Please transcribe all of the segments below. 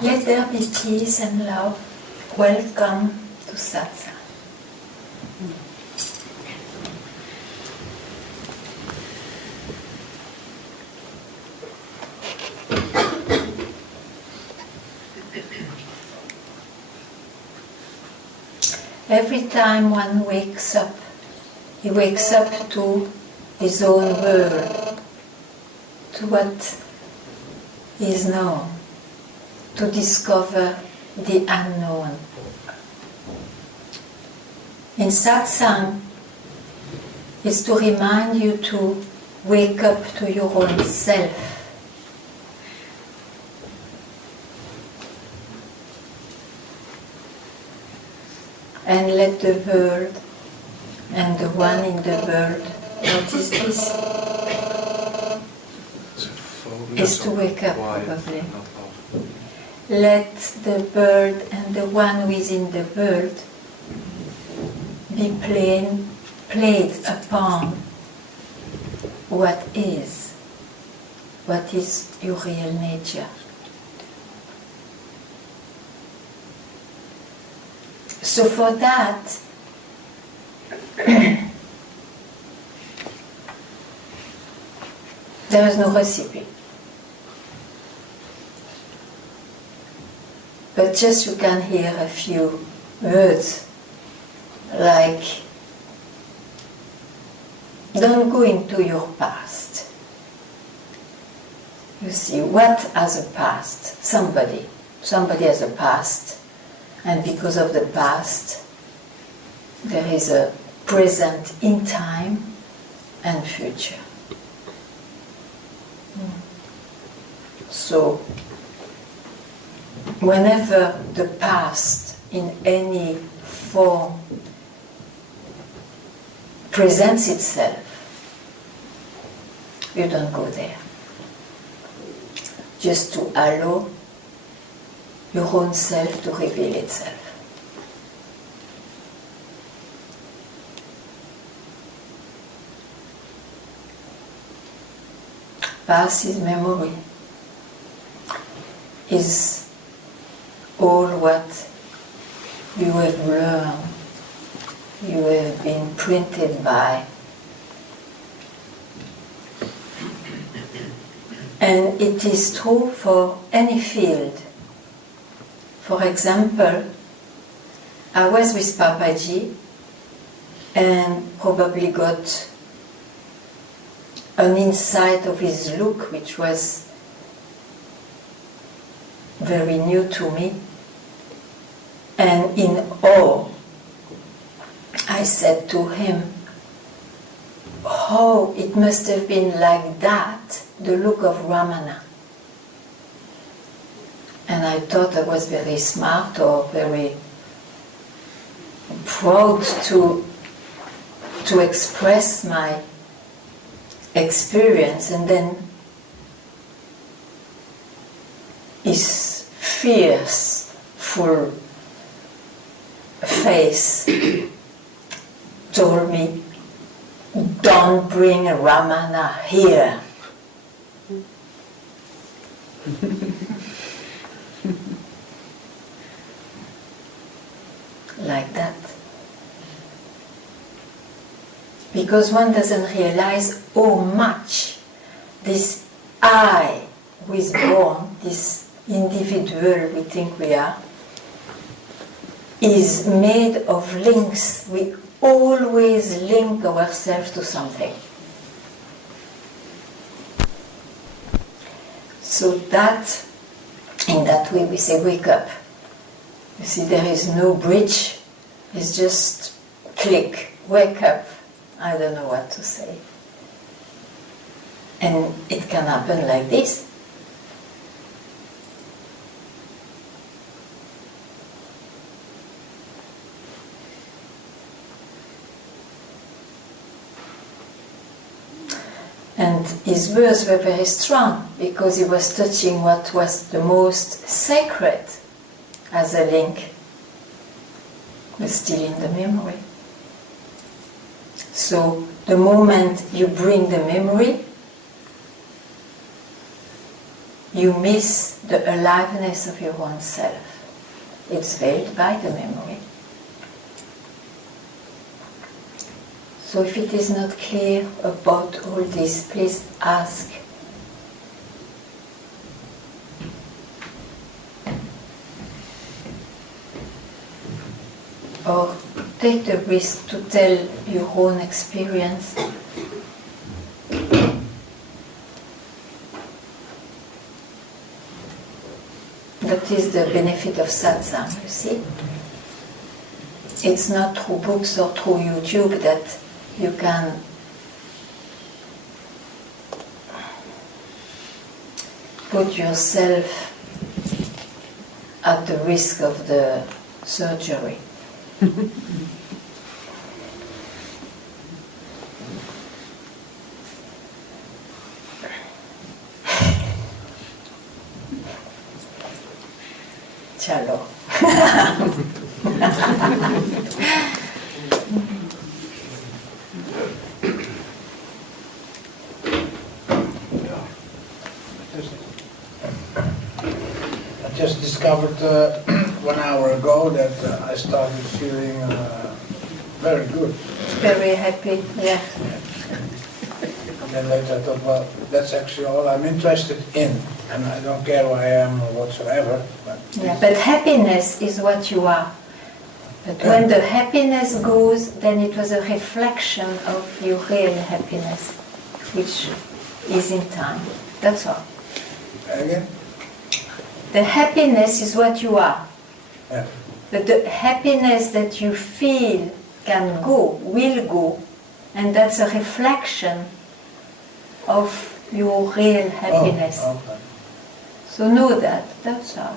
Let there be peace and love. Welcome to Satsang. Every time one wakes up, he wakes up to his own world, to what is known, to discover the unknown. In satsang, is to remind you to wake up to your own self. And let the world and the one in the world, what is this? Is to wake up, probably. Let the bird and the one who is in the world be played upon what is your real nature. So for that, there is no recipe. But just you can hear a few words like, don't go into your past. You see, what has a past? Somebody has a past, and because of the past, there is a present in time and future. So, whenever the past in any form presents itself, you don't go there. Just to allow your own self to reveal itself. Past is memory, is all what you have learned, you have been printed by. And it is true for any field. For example, I was with Papaji and probably got an insight of his look which was very new to me. And in awe, I said to him, oh, it must have been like that, the look of Ramana. And I thought I was very smart or very proud to express my experience, and then his fierce, full face told me, don't bring Ramana here. Like that. Because one doesn't realize how much this I who is born, this individual we think we are, is made of links. We always link ourselves to something. So that, in that way we say wake up. You see, there is no bridge, it's just click, wake up. I don't know what to say. And it can happen like this. And his words were very strong because he was touching what was the most sacred as a link, but still in the memory. So the moment you bring the memory, you miss the aliveness of your own self. It's veiled by the memory. So if it is not clear about all this, please ask. Or take the risk to tell your own experience. That is the benefit of satsang, you see. It's not through books or through YouTube that you can put yourself at the risk of the surgery. Chalo. I just discovered 1 hour ago that I started feeling very good. Very happy, yeah. And then later I thought, well, that's actually all I'm interested in. And I don't care who I am or whatsoever. But happiness is what you are. But when the happiness goes, then it was a reflection of your real happiness, which is in time. That's all. Again? The happiness is what you are. Yeah. But the happiness that you feel can go, will go, and that's a reflection of your real happiness. Oh, okay. So know that, that's all.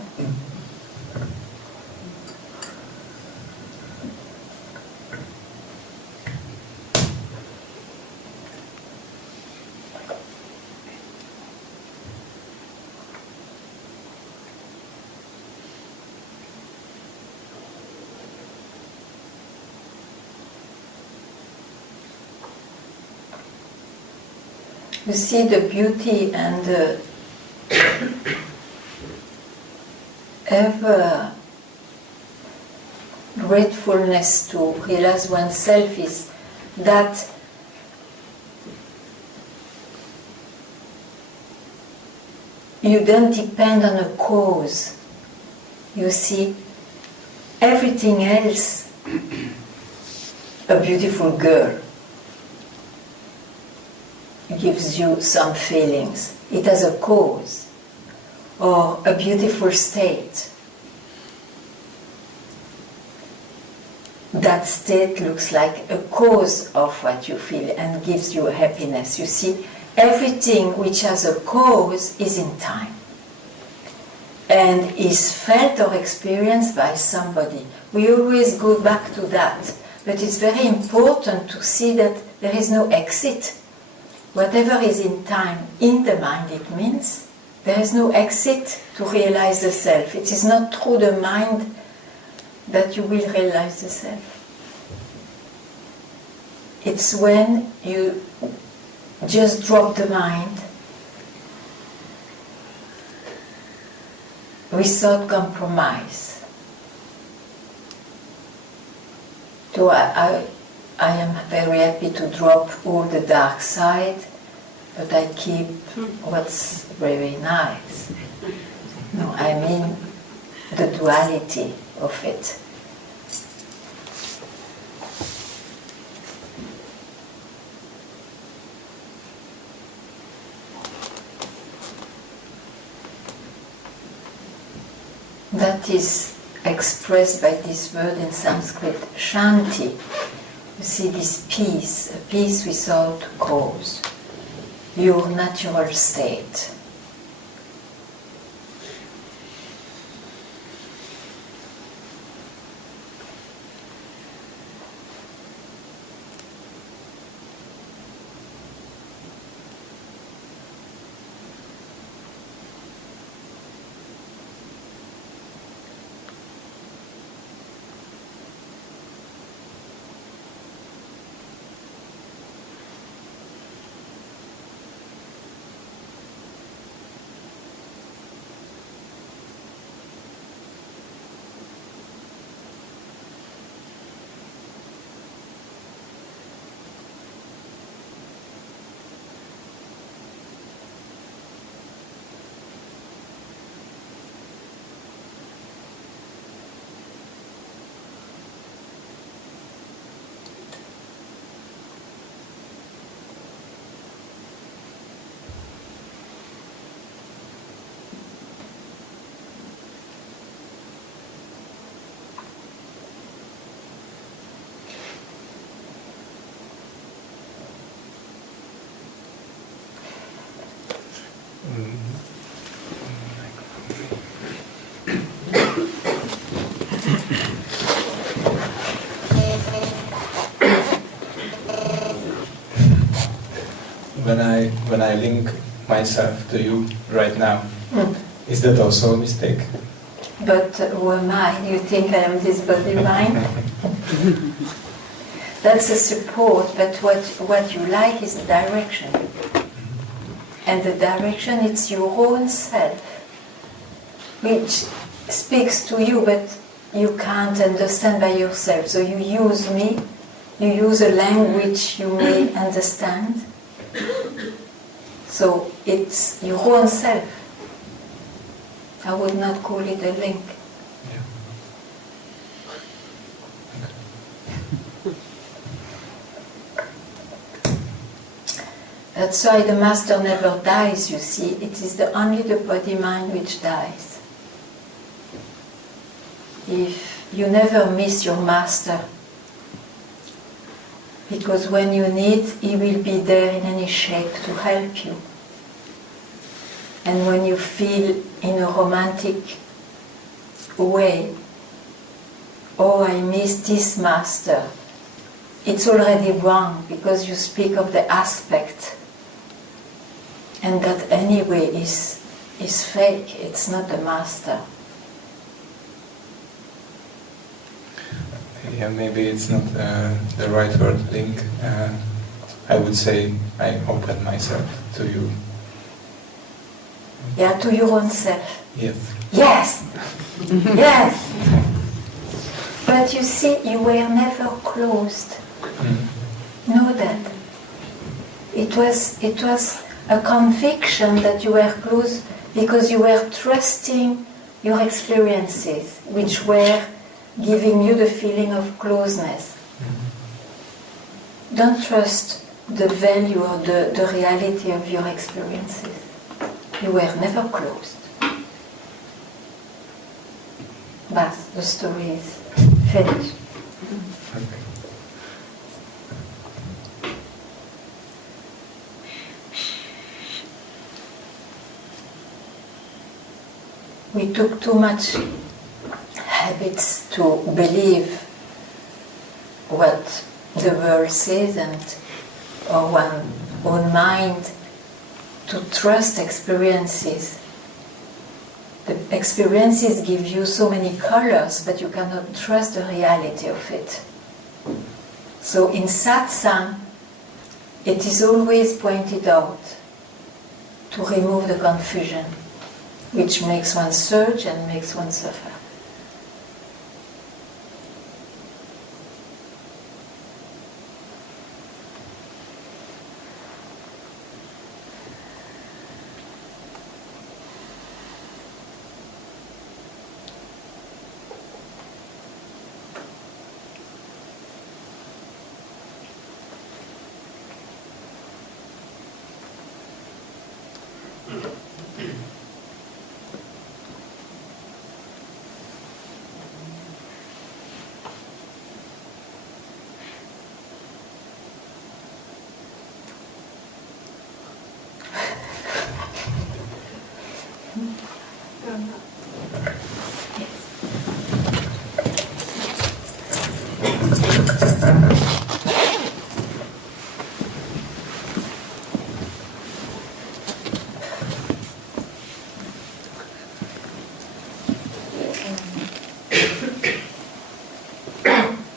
You see the beauty and the ever gratefulness to realize oneself is that you don't depend on a cause. You see, everything else, a beautiful girl, gives you some feelings. It has a cause. Or a beautiful state. That state looks like a cause of what you feel and gives you happiness. You see, everything which has a cause is in time and is felt or experienced by somebody. We always go back to that, but it's very important to see that there is no exit. Whatever is in time, in the mind, it means there is no exit to realize the self. It is not through the mind that you will realize the self. It's when you just drop the mind without compromise. So I am very happy to drop all the dark side, but I keep what's very nice. No, I mean the duality of it. That is expressed by this word in Sanskrit, shanti. You see this peace, a peace without cause, your natural state. link myself to you right now. Is that also a mistake? But who am I? You think I am this body-mind? That's a support, but what you like is the direction. And the direction, it's your own self, which speaks to you, but you can't understand by yourself. So you use me, you use a language you may understand. So it's your own self. I would not call it a link. Yeah. That's why the master never dies, you see. It is only the body-mind which dies. If you never miss your master, because when you need, he will be there in any shape to help you. And when you feel in a romantic way, oh, I miss this master, it's already wrong, because you speak of the aspect, and that anyway is fake, it's not the master. Yeah, maybe it's not the right word, link. I would say I open myself to you. Yeah, to your own self. Yes. Yes! Yes! But you see, you were never closed. Know that. It was a conviction that you were closed because you were trusting your experiences, which were giving you the feeling of closeness. Don't trust the value or the reality of your experiences. You were never closed. But the story is finished. Okay. We took too much habits to believe what the world says or one's own mind, to trust experiences. The experiences give you so many colors, but you cannot trust the reality of it. So in satsang, it is always pointed out to remove the confusion, which makes one search and makes one suffer.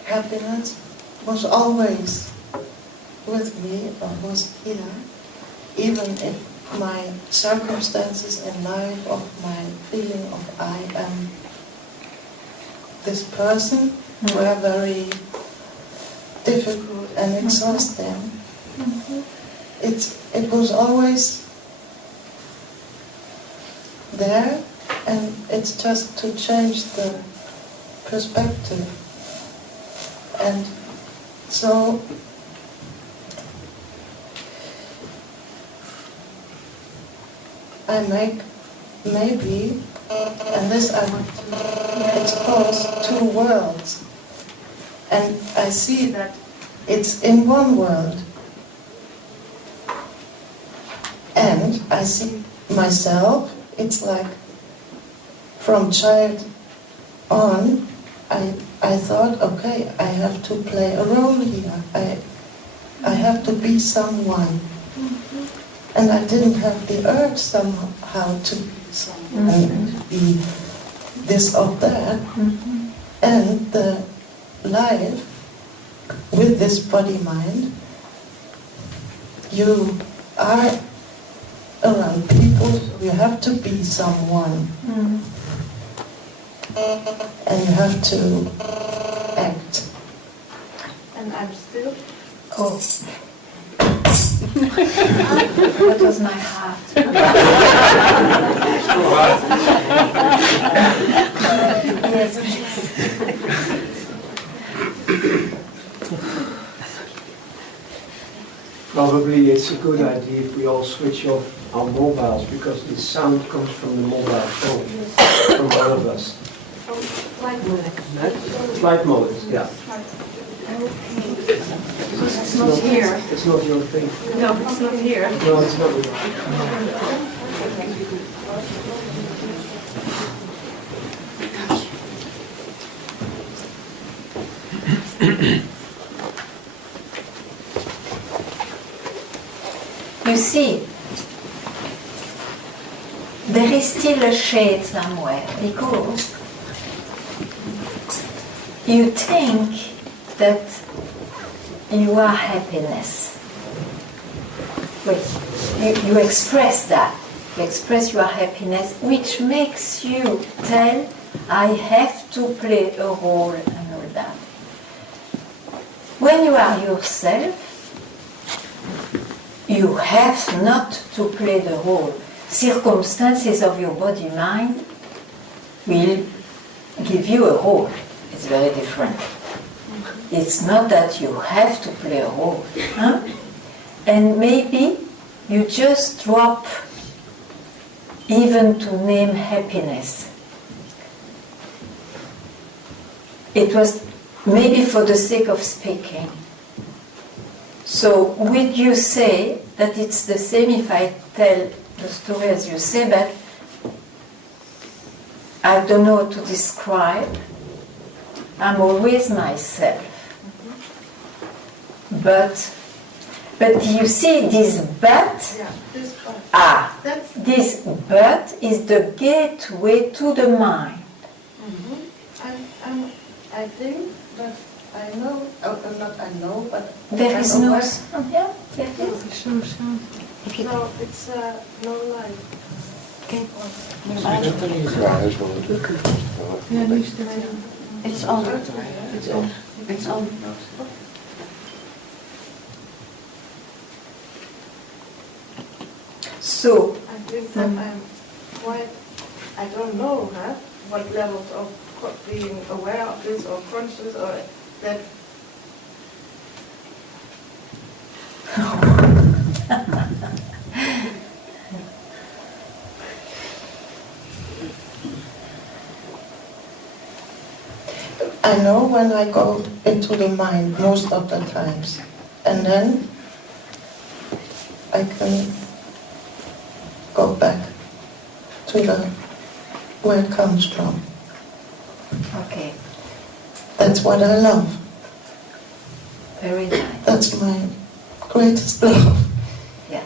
Happiness was always with me, or was here, even if my circumstances in life, of my feeling of I am this person, were very difficult and exhausting. It was always there, and it's just to change the perspective. And so I make maybe, and this I would expose, two worlds. And I see that it's in one world. And I see myself, it's like from child on, I thought, okay, I have to play a role here. I have to be someone. And I didn't have the urge somehow to be this or that. And the life with this body-mind, you are around people, you have to be someone. And you have to act. And I'm still. Oh. That was my heart. Yes, Probably it's a good idea if we all switch off our mobiles, because the sound comes from the mobile phone, from all of us. Flight mode. Flight mode, yeah. It's not here. It's not your thing. No, it's not here. No, it's not. You see, there is still a shade somewhere, because you think that you are happiness. Wait, you express that. You express your happiness, which makes you tell, I have to play a role and all that. When you are yourself, you have not to play the role. Circumstances of your body-mind will give you a role. It's very different. It's not that you have to play a role. Huh? And maybe you just drop even to name happiness. It was maybe for the sake of speaking. So would you say that it's the same if I tell the story as you say, but I don't know how to describe. I'm always myself. But you see this but? Yeah, this but. This but is the gateway to the mind. I think, but I know, not I know, but There is I'm no aware. sound. Yeah, there is. No, it's no light. It's on. It's on. It's on. So, I think that I'm quite, I don't know, what levels of being aware of this or conscious or that. I know when I go into the mind most of the times, and then I can go back to where it comes from. okay, That's what I love. very nice. That's my greatest love. Yeah.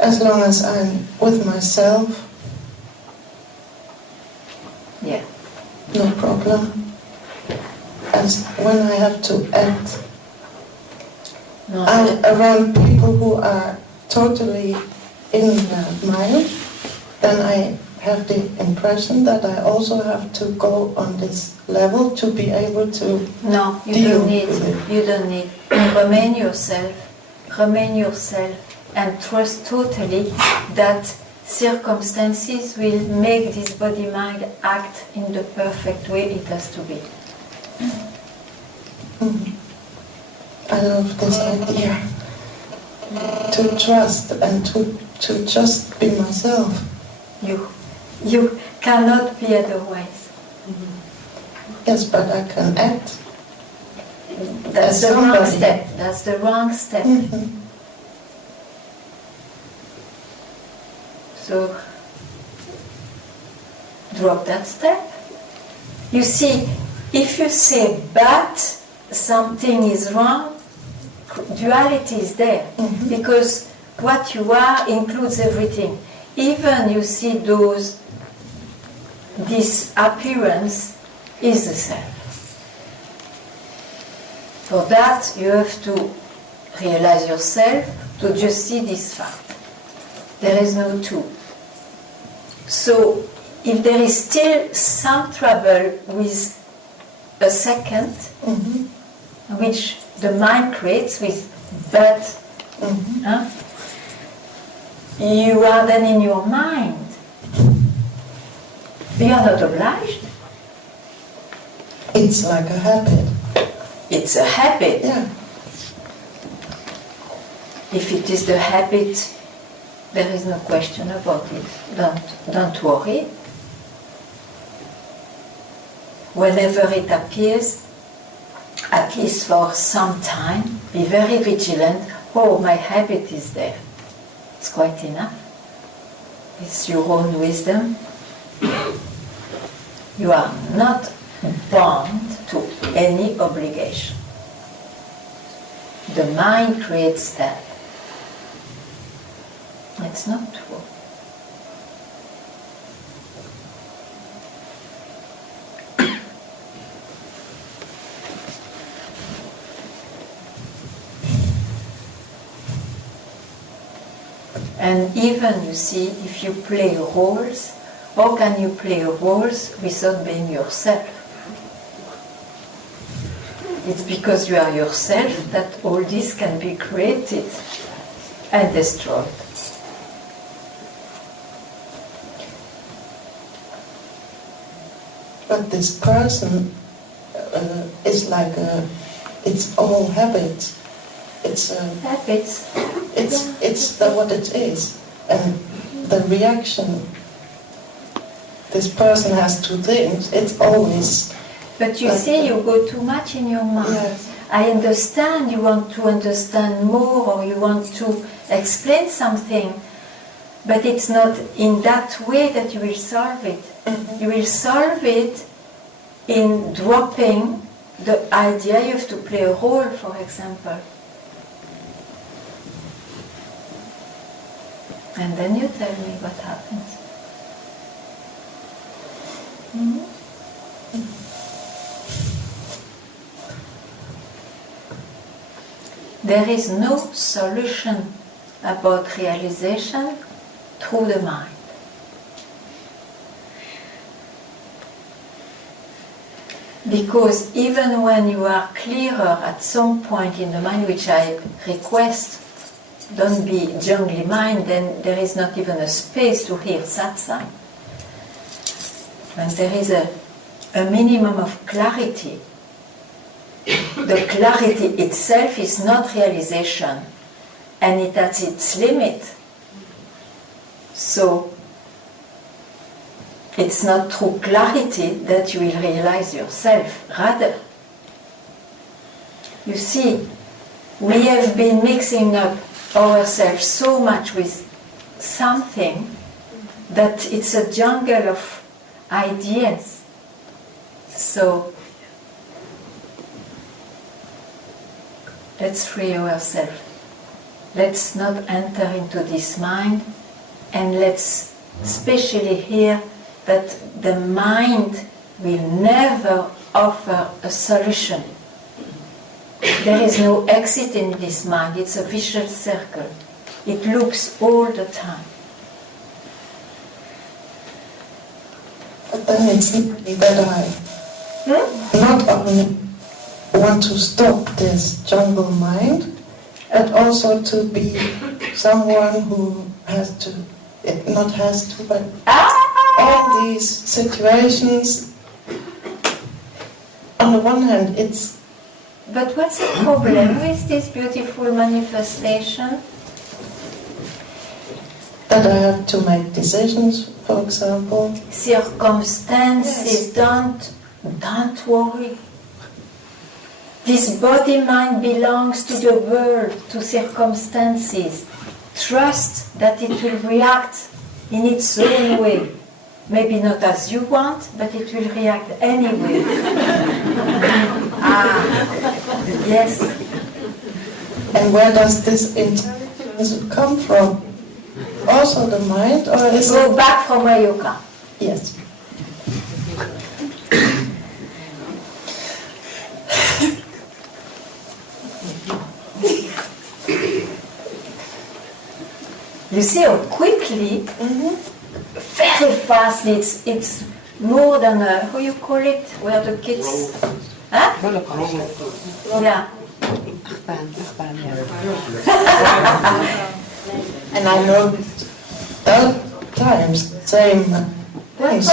As long as I'm with myself, Yeah. no problem. As when I have to act, No, I'm around people who are totally in their mind, then I have the impression that I also have to go on this level to be able to no, you deal don't need. with it. You don't need. Remain yourself, and trust totally that circumstances will make this body-mind act in the perfect way it has to be. I love this idea. To trust and to just be myself. You cannot be otherwise. Yes, but I can act. That's As the wrong somebody. step. That's the wrong step. So drop that step. You see, if you say but something is wrong, duality is there. Because what you are includes everything. Even you see this appearance is the self. For that you have to realize yourself, to just see this fact. There is no two. So if there is still some trouble with a second, which the mind creates with but, you are then in your mind. You are not obliged. It's like a habit. It's a habit. Yeah. If it is the habit, there is no question about it. Don't worry. Whenever it appears, at least for some time, be very vigilant. Oh, my habit is there. It's quite enough. It's your own wisdom. You are not bound to any obligation. The mind creates that. It's not true. And even, you see, if you play roles, how can you play roles without being yourself? It's because you are yourself that all this can be created and destroyed. But this person is like it's all habits. It's Habits. It's what it is, and the reaction this person has to things. It's always. But you see, you go too much in your mind. Yes. I understand you want to understand more, or you want to explain something, but it's not in that way that you will solve it. You will solve it in dropping the idea you have to play a role, for example. And then you tell me what happens. There is no solution about realization through the mind. Because even when you are clearer at some point in the mind, which I request, don't be jungly mind, then there is not even a space to hear satsang. When there is a minimum of clarity, the clarity itself is not realization, and it has its limit. So it's not through clarity that you will realize yourself. Rather, you see, we have been mixing up ourselves so much with something that it's a jungle of ideas. So let's free ourselves. Let's not enter into this mind, and let's especially hear that the mind will never offer a solution. There is no exit in this mind. It's a vicious circle. It loops all the time. But then it's that I not only want to stop this jungle mind, but also to be someone who has to, not has to, but all these situations, on the one hand, it's. But what's the problem with this beautiful manifestation? That I have to make decisions, for example. Circumstances, Yes. don't worry. This body-mind belongs to the world, to circumstances. Trust that it will react in its own way. Maybe not as you want, but it will react anyway. Yes. And where does this does it come from? Also the mind, or is Go it? back from where you come. Yes. You see how quickly, very fastly, it's more than a, how you call it, where the kids... Huh? Yeah. And I know times same things.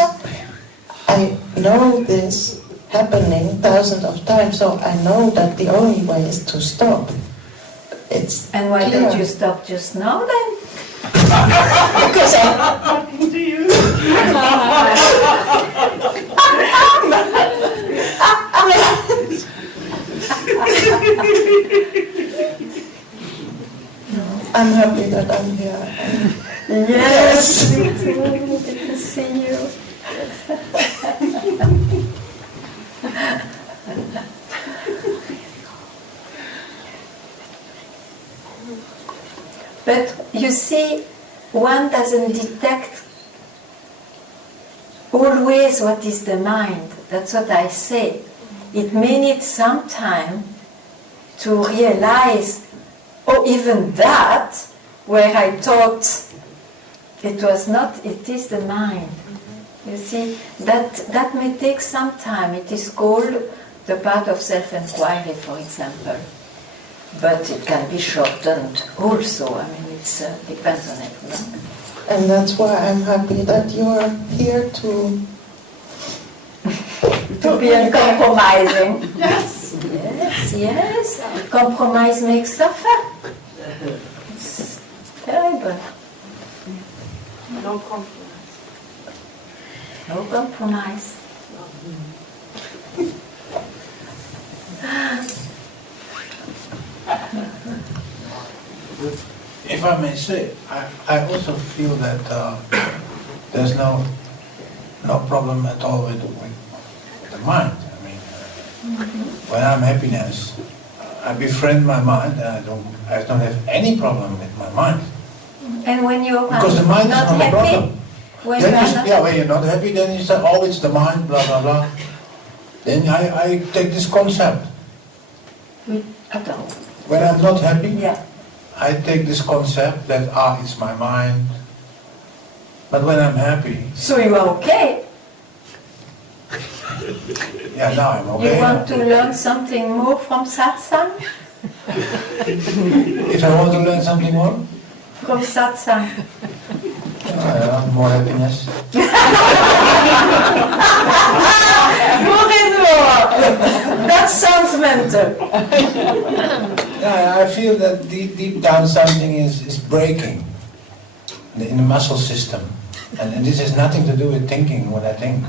I know this happening thousands of times, so I know that the only way is to stop. It's And why clear. don't you stop just now then? Because I, Talking to you. I'm happy that I'm here. Yes, me too. Good to see you. But you see, one doesn't detect always what is the mind. That's what I say. It may need some time to realize, or even that, where I thought it was not, it is the mind. You see, that may take some time. It is called the path of self-inquiry, for example. But it can be shortened also. I mean, it depends on everyone. And that's why I'm happy that you're here to be uncompromising. Yes. Yes, yes. Compromise makes suffer. It's terrible. No compromise. No compromise. If I may say, I also feel that there's no problem at all with the mind. I mean, when I'm happiness, I befriend my mind, and I don't have any problem with my mind. And when you're Because the mind is not not a happy, problem. when Then you're you, not yeah, when you're not happy, then you say, oh, it's the mind, blah, blah, blah. Then I take this concept. Attends. When I'm not happy, Yeah. I take this concept that, it's my mind. But when I'm happy, So you are okay. yeah, now I'm okay. You want to learn something more from satsang? If I want to learn something more, From satsang. more happiness. More and more. That sounds mental. Yeah, I feel that deep down something is breaking in the muscle system. And this has nothing to do with thinking what I think.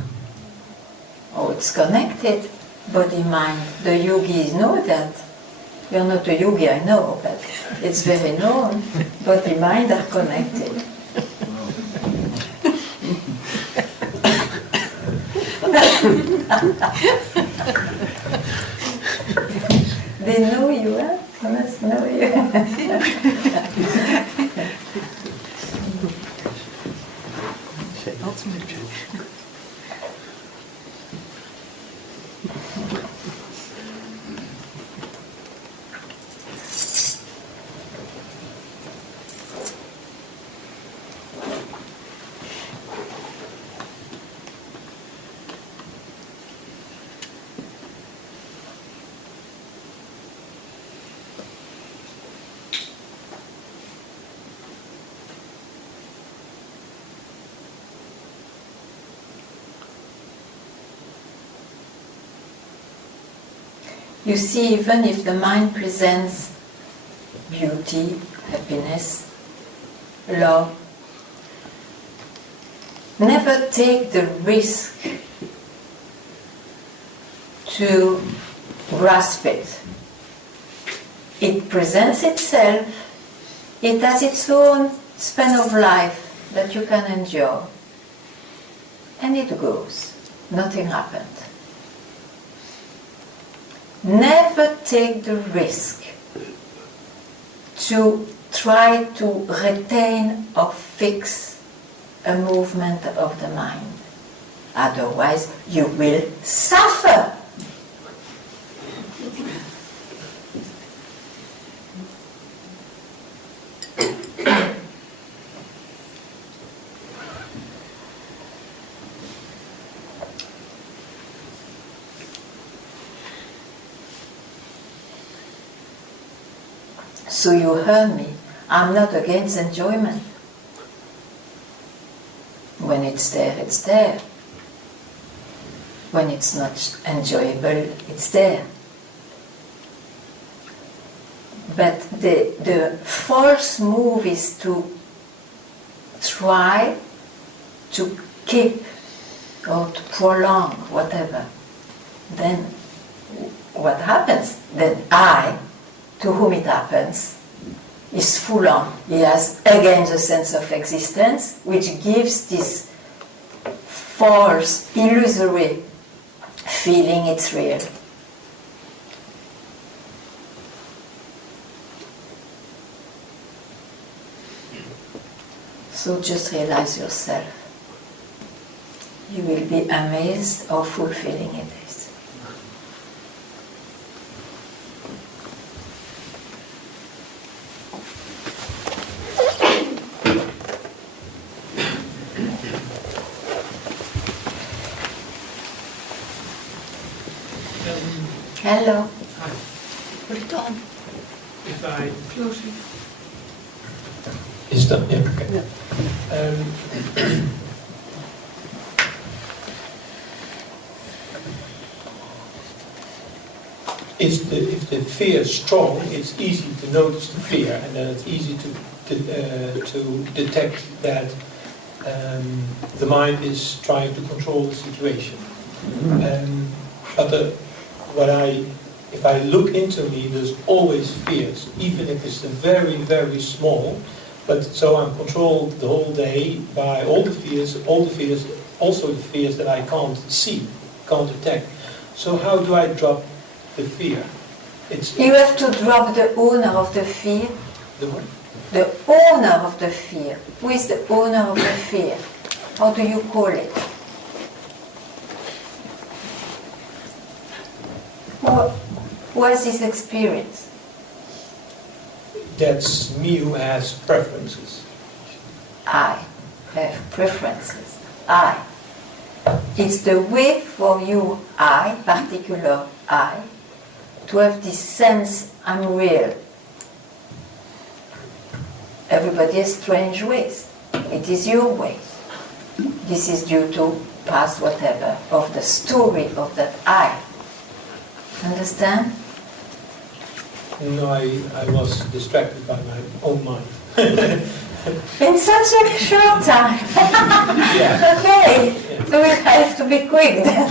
Oh, it's connected. Body, mind. The yogis know that. You're not a yogi, I know, but it's very known. Body, mind are connected. They know you, huh? They must know you. You see, even if the mind presents beauty, happiness, love, never take the risk to grasp it. It presents itself, it has its own span of life that you can endure, and it goes. Nothing happened. Never take the risk to try to retain or fix a movement of the mind. Otherwise, you will suffer. So you heard me. I'm not against enjoyment. When it's there, it's there. When it's not enjoyable, it's there. But the false move is to try to keep or to prolong whatever. Then what happens? Then I, to whom it happens, is full on. He has again the sense of existence, which gives this false, illusory feeling it's real. So just realize yourself. You will be amazed how fulfilling it is. Hello. Hi. Put it on. If I Close it. Is that yeah? Okay. If the fear is strong, it's easy to notice the fear, and then it's easy to detect that the mind is trying to control the situation. But if I look into me, there's always fears, even if it's very, very small. But so I'm controlled the whole day by all the fears, also the fears that I can't see, can't detect. So how do I drop the fear? You have to drop the owner of the fear. The what? The owner of the fear. Who is the owner of the fear? How do you call it? Who has this experience? That's me who has preferences. I have preferences. I. It's the way for you, I, particular I, to have this sense I'm real. Everybody has strange ways. It is your way. This is due to past whatever, of the story of that I. Understand? No, I was distracted by my own mind. In such a short time. Yeah. Okay, Yeah. so we have to be quick then.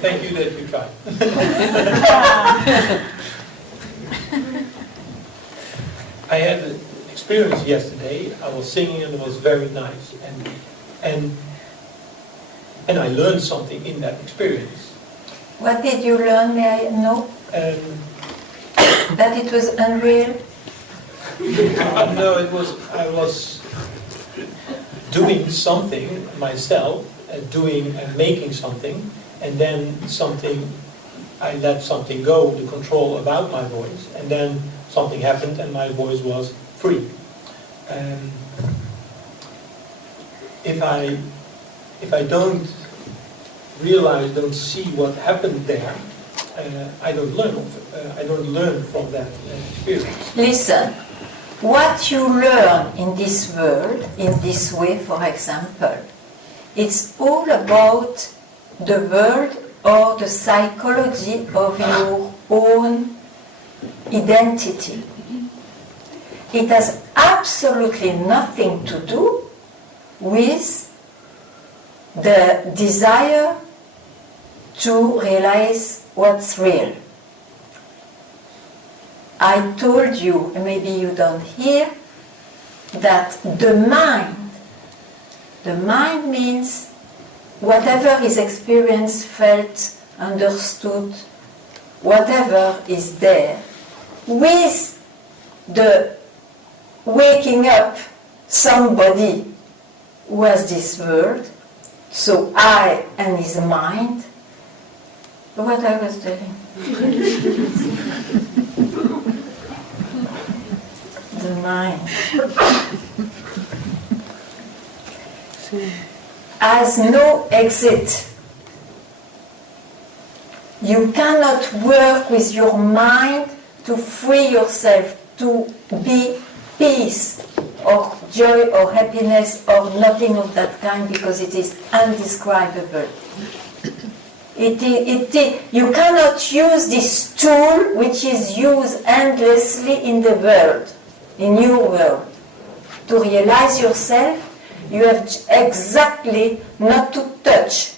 Thank you that you tried. I had an experience yesterday. I was singing and it was very nice, and I learned something in that experience. What did you learn, may I know? That it was unreal? No, I was doing something myself, doing and making something, and then I let something go, the control about my voice, and then something happened and my voice was free. If I don't realize, don't see what happened there, I don't learn from that experience. Listen, what you learn in this world, in this way, for example, it's all about the world or the psychology of your own identity. It has absolutely nothing to do with the desire to realize what's real. I told you, and maybe you don't hear, that the mind means whatever is experienced, felt, understood, whatever is there, with the waking up somebody who has this world, so I and his mind, what I was telling. The mind has no exit. You cannot work with your mind to free yourself, to be peace or joy or happiness or nothing of that kind, because it is undescribable. You cannot use this tool which is used endlessly in the world, in your world. To realize yourself, you have exactly not to touch.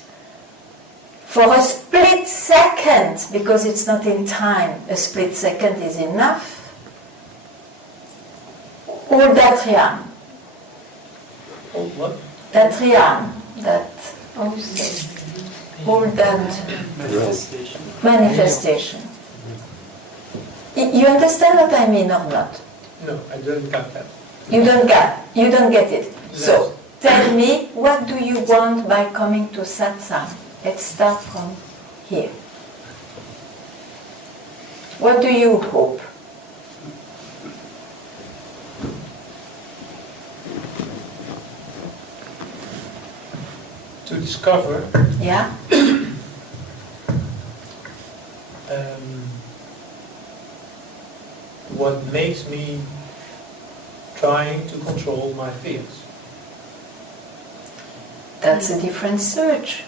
For a split second, because it's not in time, a split second is enough. All that realm. All what? That realm, that, how you say, all that manifestation. You understand what I mean or not? No, I don't get that. You don't get it. So, tell me, what do you want by coming to satsang? Let's start from here. What do you hope? To discover Yeah? what makes me trying to control my fears. That's a different search.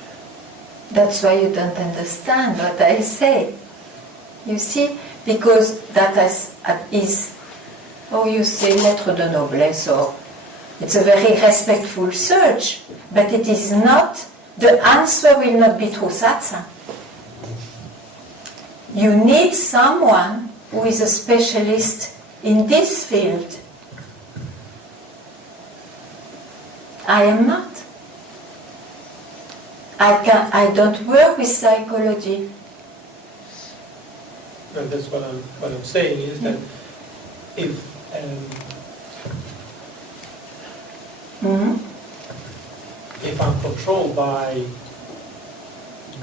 That's why you don't understand what I say. You see? Because that is, oh, you say, lettre de noblesse, or it's a very respectful search, but it is not, the answer will not be through satsang. You need someone who is a specialist in this field. I am not. I don't work with psychology. No, that's what I'm saying is that if if I'm controlled by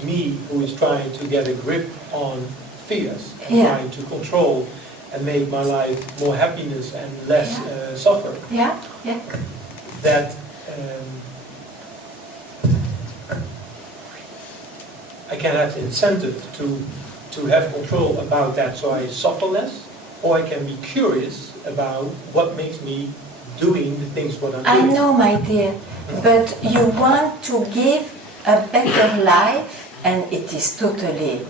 me, who is trying to get a grip on fears, and trying to control and make my life more happiness and less suffer, that I can have incentive to have control about that, so I suffer less, or I can be curious about what makes me doing the things what I'm doing. I know, my dear, but you want to give a better life, and it is totally,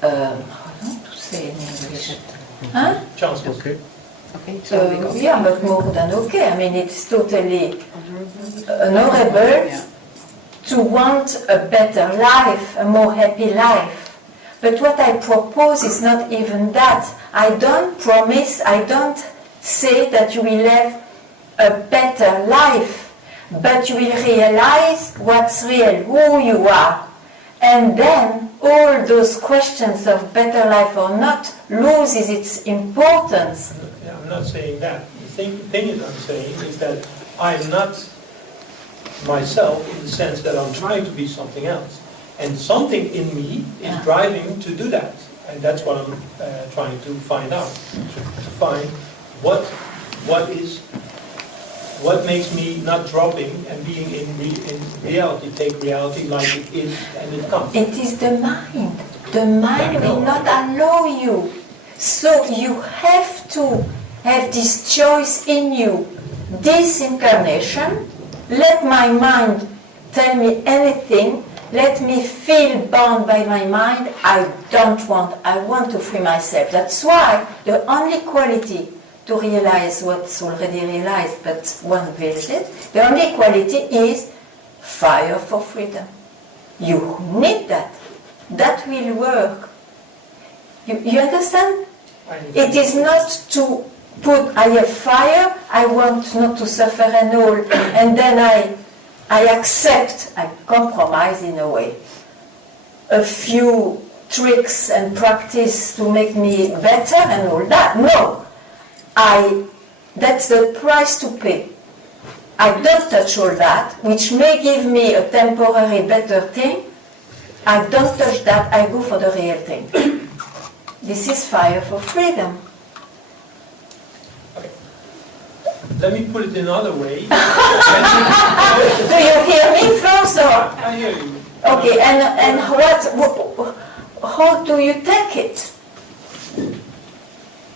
how to say in English? Huh? Chances. Okay. Yeah, but more than okay. I mean, it's totally honorable to want a better life, a more happy life. But what I propose is not even that. I don't promise, I don't say that you will have a better life, but you will realize what's real, who you are. And then all those questions of better life or not loses its importance. I'm not saying that. The thing is I'm saying is that I'm not myself in the sense that I'm trying to be something else. And something in me is driving to do that. And that's what I'm trying to find out. To find what makes me not dropping and being in reality, take reality like it is and it comes. It is the mind. The mind will not allow you. So you have to have this choice in you. This incarnation, let my mind tell me anything, let me feel bound by my mind. I want to free myself. That's why the only quality to realize what's already realized, but one wills it, the only quality is fire for freedom. You need that. That will work. You understand? It is not to put, I have fire, I want not to suffer and all, and then I accept, I compromise in a way, a few tricks and practice to make me better and all that. No, that's the price to pay. I don't touch all that, which may give me a temporary better thing. I don't touch that, I go for the real thing. This is fire for freedom. Okay. Let me put it another way. Do you hear me first or? I hear you. Okay, and how do you take it?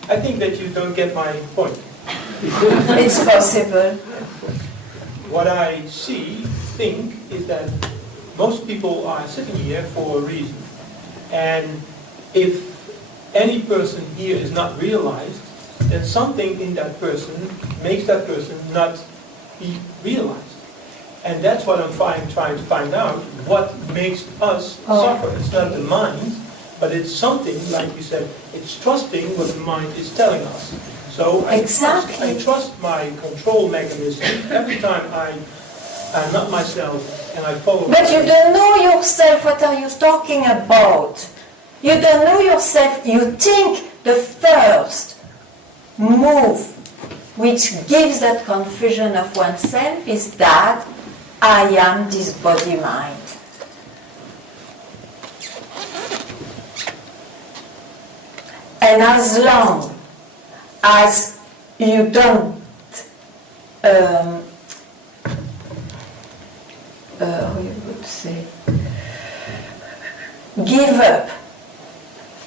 I think that you don't get my point. It's possible. What I think is that most people are sitting here for a reason. And if any person here is not realized, then something in that person makes that person not be realized. And that's what I'm trying to find out, what makes us suffer. It's not the mind, but it's something, like you said, it's trusting what the mind is telling us. So I trust my control mechanism every time I'm not myself and I follow. But you don't know yourself. What are you talking about? You don't know yourself. You think the first move which gives that confusion of oneself is that I am this body-mind. And as long as you don't how you would say, give up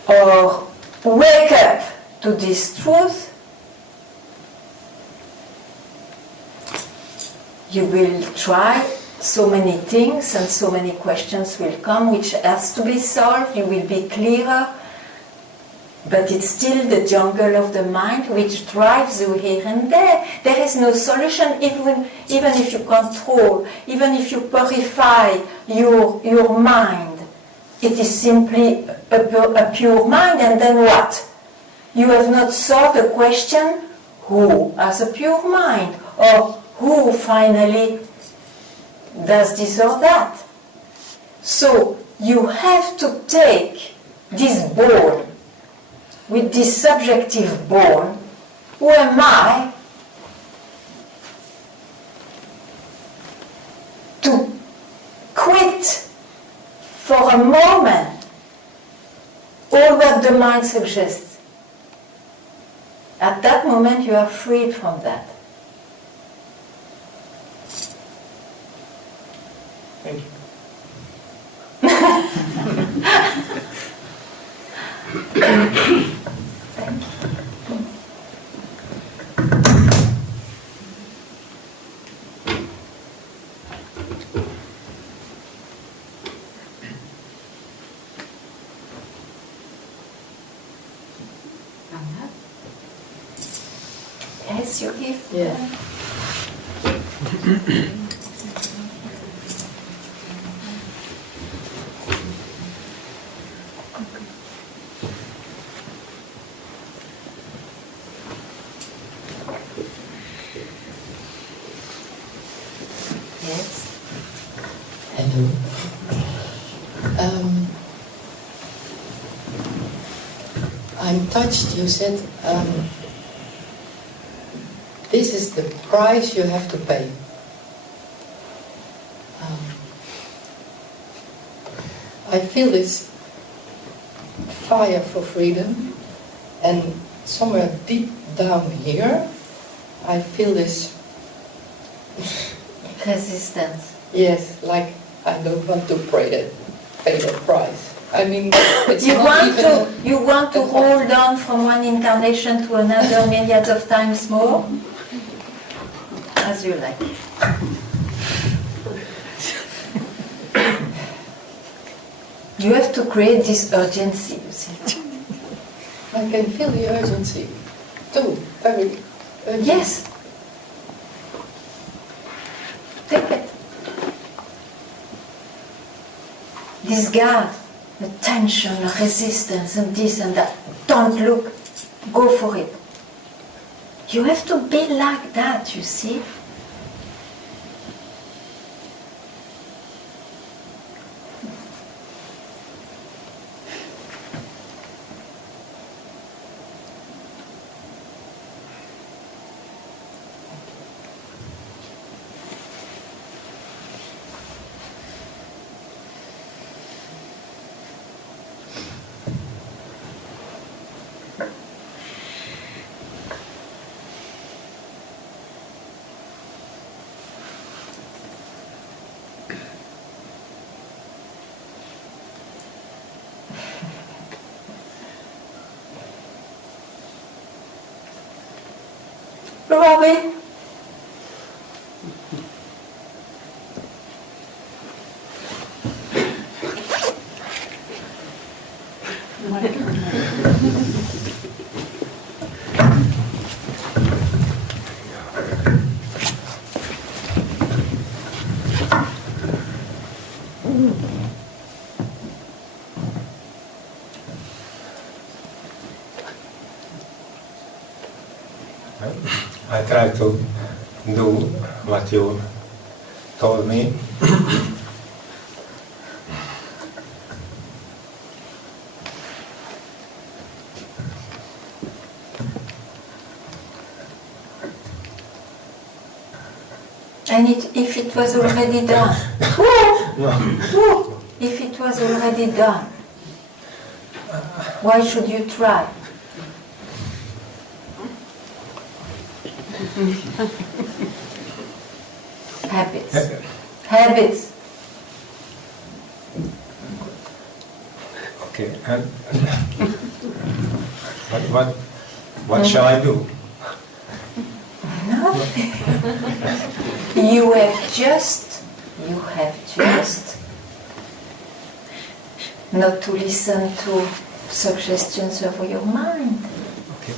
or wake up to this truth, you will try so many things and so many questions will come which has to be solved. You will be clearer, but it's still the jungle of the mind which drives you here and there. There is no solution, even if you control, even if you purify your mind. It is simply a pure mind, and then what? You have not solved the question, who has a pure mind? Or who finally does this or that? So you have to take this ball, with this subjective ball, who am I, to quit for a moment all what the mind suggests. At that moment you are freed from that. Thank you. Yes, you give. Yeah. Yes. Hello. I'm touched. You said this is the price you have to pay. I feel this fire for freedom, and somewhere deep down here, I feel this Resistance. yes, like I don't want to pay that price. I mean, it's You not want to a hold on from one incarnation to another millions of times more? As you like. You have to create this urgency, you see. I can feel the urgency too, very urgent. Yes. Take it. Discard the tension, the resistance, and this and that. Don't look. Go for it. You have to be like that, you see. Robin? I try to do what you told me. And if it was already done? No. If it was already done, why should you try? Habits. Habits. Okay. And what shall I do? Nothing. You have just not to listen to suggestions of your mind. Okay.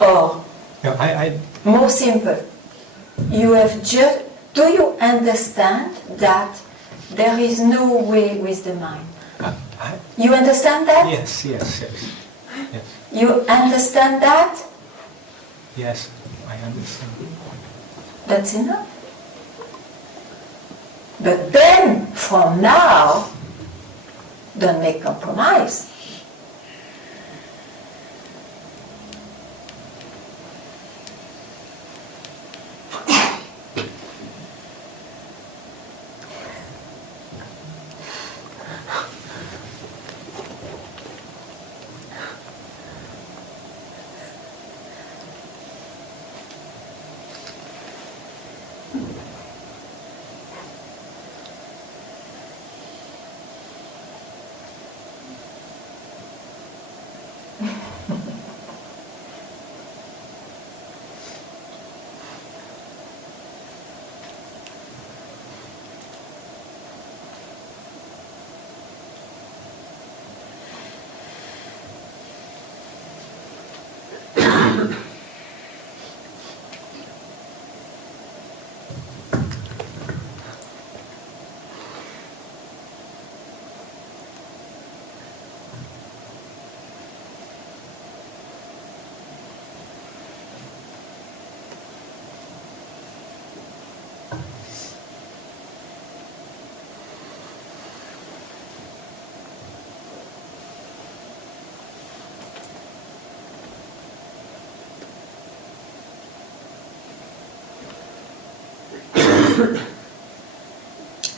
Or, No, I more simple, you have just, do you understand that there is no way with the mind? You understand that? yes. Yes. You understand that? Yes, I understand. That's enough. But then, from now, don't make compromise.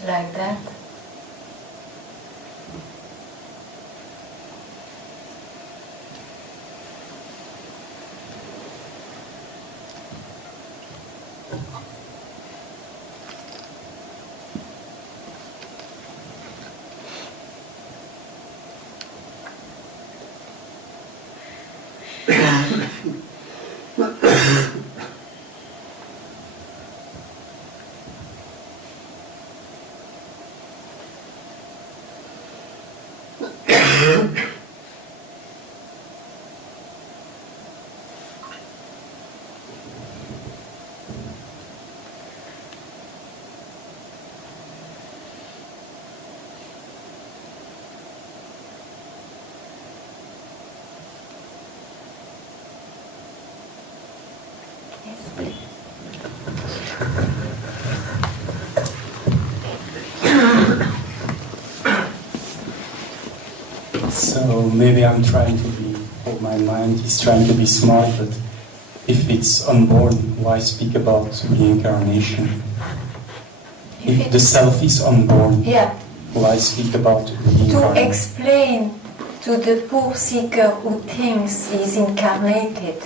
Like that. So maybe I'm trying to be, or my mind is trying to be smart, but if it's unborn, why speak about reincarnation? If the self is unborn, Yeah. why speak about To reincarnation? explain to the poor seeker who thinks he's incarnated,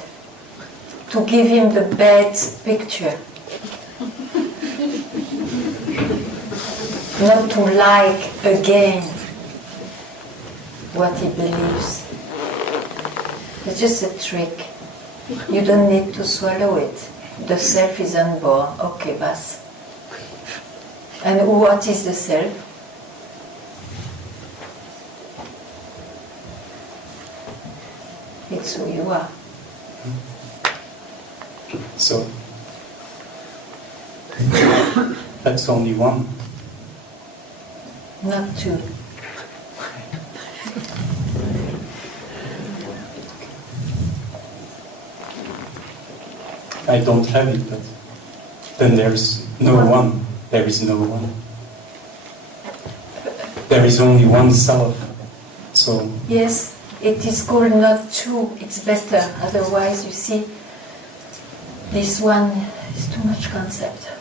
to give him the bad picture. Not to like again what he believes. It's just a trick. You don't need to swallow it. The self is unborn. Okay, bas. And what is the self? It's who you are. So that's only one. Not two. I don't have it, but then there's no one. There is no one. There is only one self. So Yes, it is called not two. It's better. Otherwise, you see, this one is too much concept.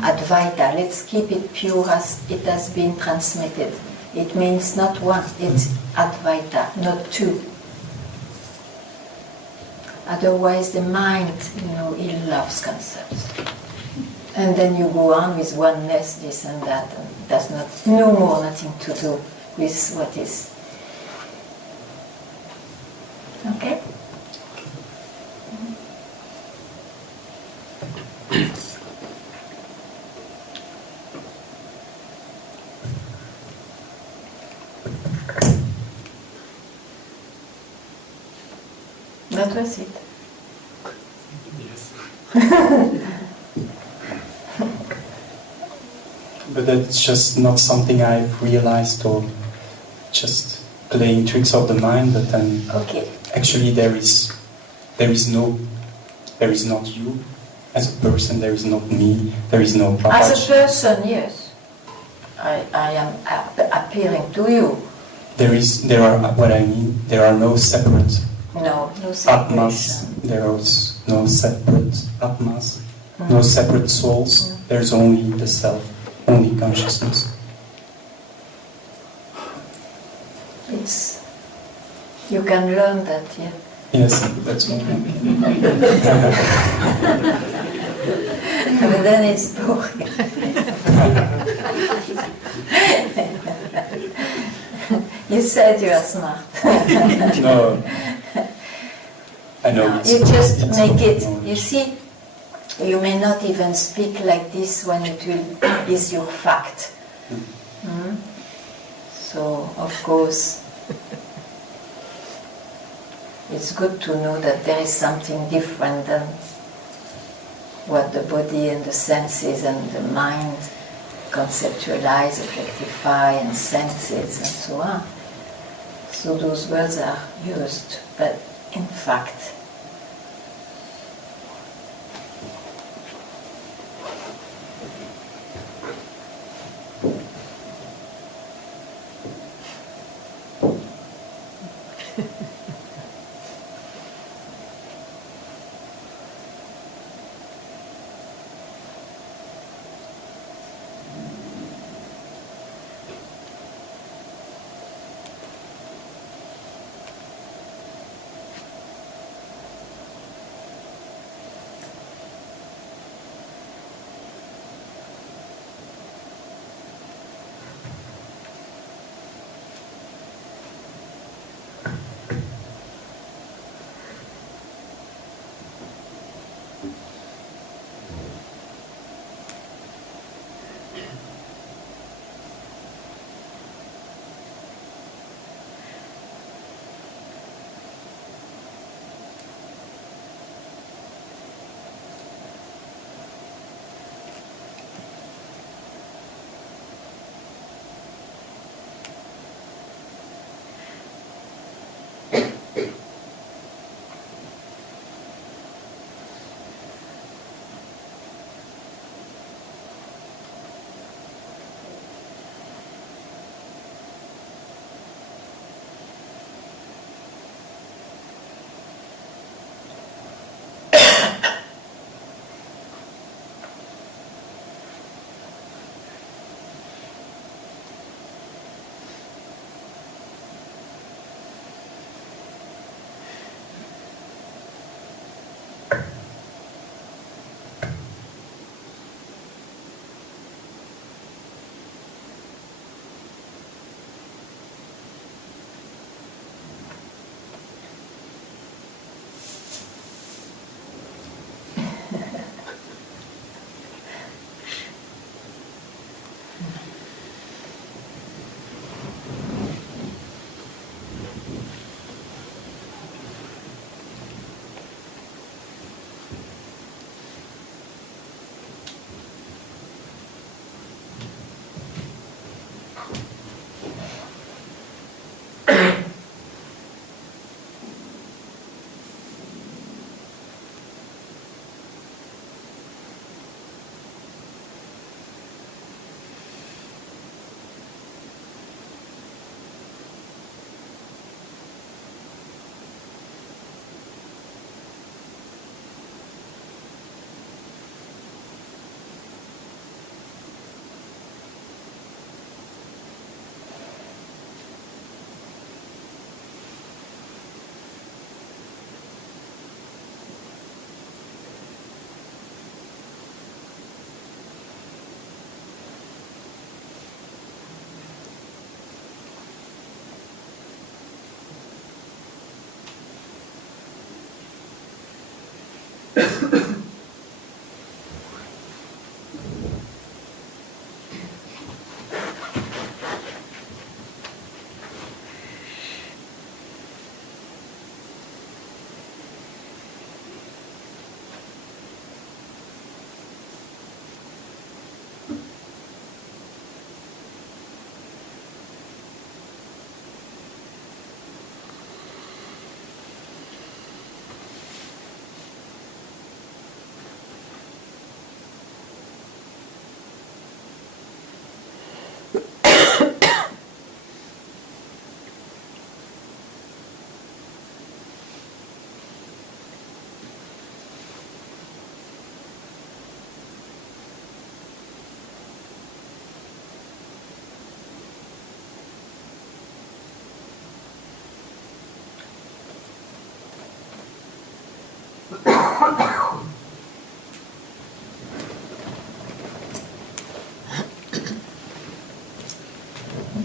Advaita, let's keep it pure as it has been transmitted. It means not one, it's Advaita, not two. Otherwise the mind, it loves concepts. And then you go on with oneness, this and that, and does no more nothing to do with what is. Okay? That was it. yes. But that's just not something I've realized or just playing tricks of the mind. But then, Okay. actually, there is not you as a person. There is not me. There is no Papa. As a person, yes. I am appearing to you. There are no separate No Atmas. separation. There is no separate Atmas. No separate souls. There's only the self, only consciousness. You can learn that, yeah. Yes, that's what But then it's boring. You said you are smart. No, I know. You just it's make it. knowledge. You see, you may not even speak like this when it is your fact. So, of course, it's good to know that there is something different than what the body and the senses and the mind conceptualize, objectify, and senses, and so on. So those words are used, but in fact,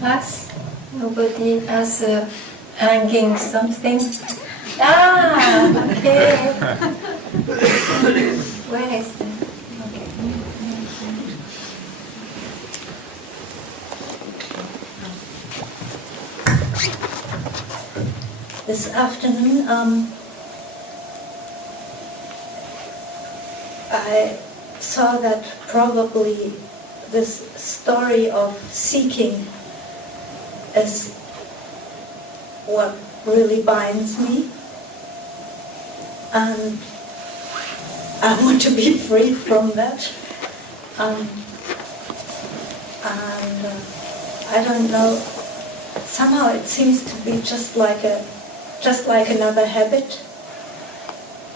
Us? Nobody has hanging something? Ah, okay. Where is it? Okay. This afternoon, I saw that probably this story of seeking is what really binds me, and I want to be free from that. And I don't know. Somehow it seems to be just like another habit,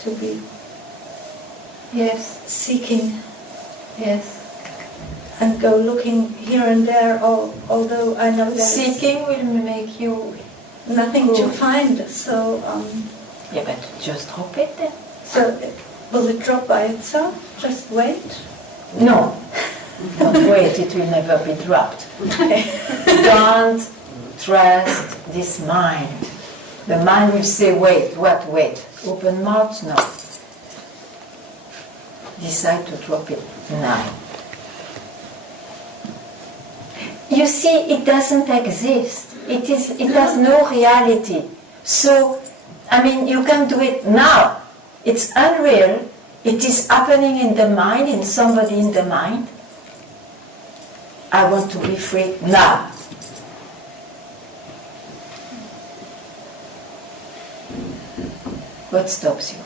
to be seeking, and go looking here and there. Although I know that seeking will make you nothing to find. So yeah, but just drop it then. So will it drop by itself? Just wait? No, don't wait. It will never be dropped. Don't trust this mind. The mind will say, wait, what, wait? Open mouth? No. Decide to drop it now. You see, it doesn't exist. It has no reality. So, I mean, you can do it now. It's unreal. It is happening in the mind, in somebody in the mind. I want to be free now. What stops you?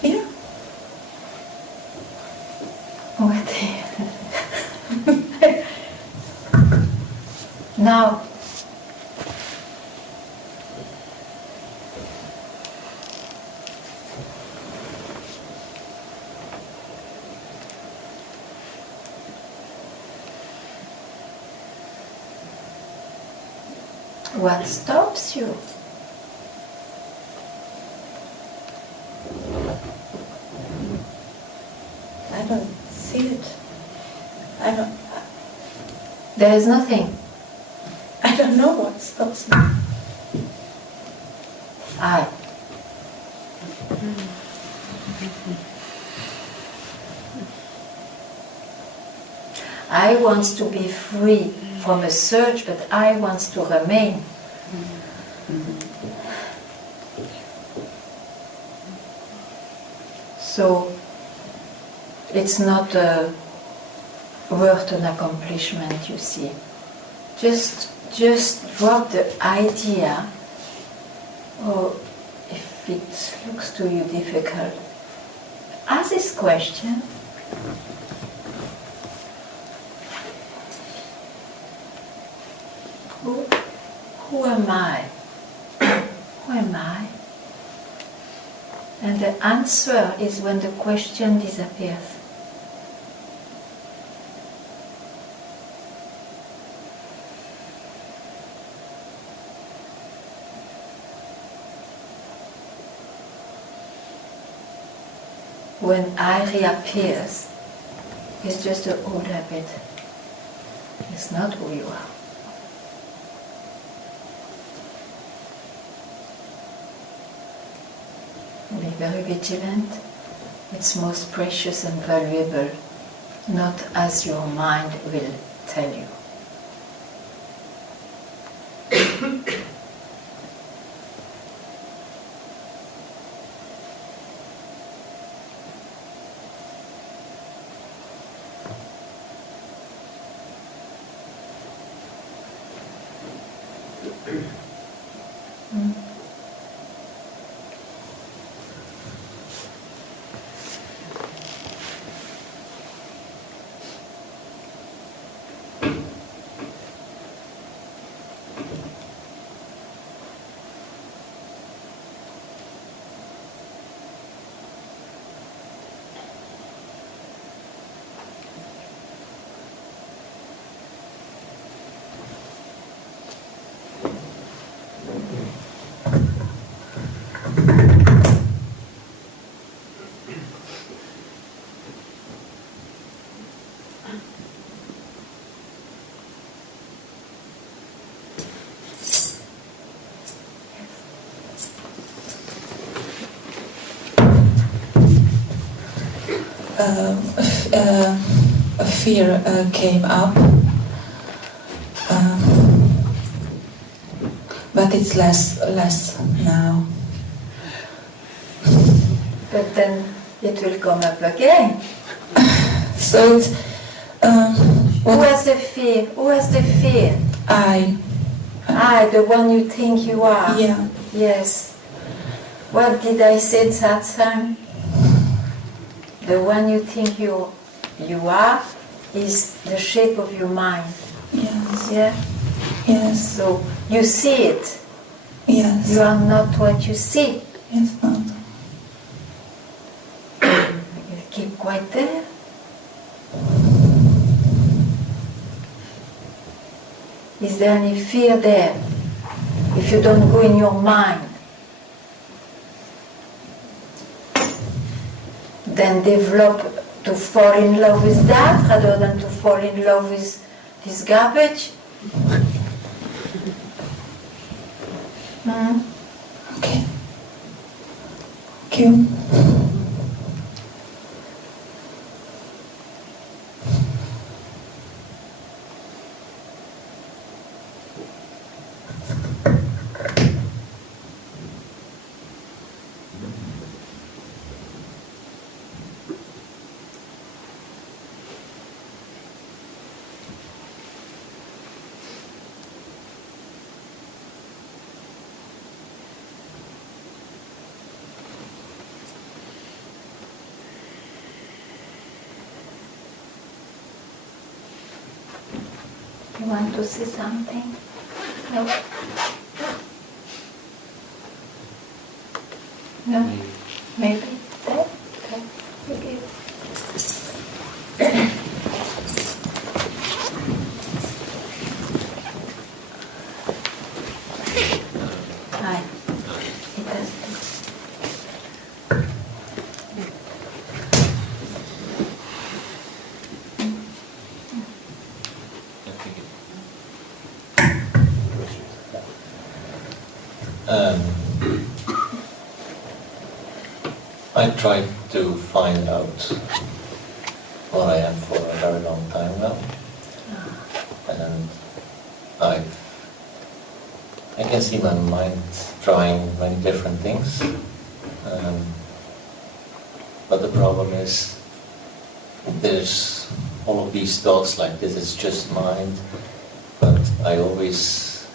Here? What? Now, what stops you? I don't see it. There is nothing. I don't know what stops me. I want to be free from a search, but I want to remain. So it's not worth an accomplishment, you see. Just drop the idea, or if it looks to you difficult, ask this question. Who am I? Who am I? And the answer is when the question disappears. when I reappears, it's just an old habit. It's not who you are. Be very vigilant. It's most precious and valuable, not as your mind will tell you. A fear came up, but it's less now. But then it will come up again. So it's, who has the fear? Who has the fear? I, the one you think you are. yeah. Yes. What did I say satsang? The one you think you are is the shape of your mind. Yes. Yeah? Yes. So you see it. Yes. You are not what you see. Yes, not. You keep quite there. Is there any fear there? If you don't go in your mind, then develop to fall in love with that rather than to fall in love with this garbage. Okay. Thank you. You want to say something? No? No? Maybe? That? Okay. Okay. Hi. It does. I tried to find out what I am for a very long time now, and I can see my mind trying many different things, but the problem is there's all of these thoughts like this is just mind, but I always,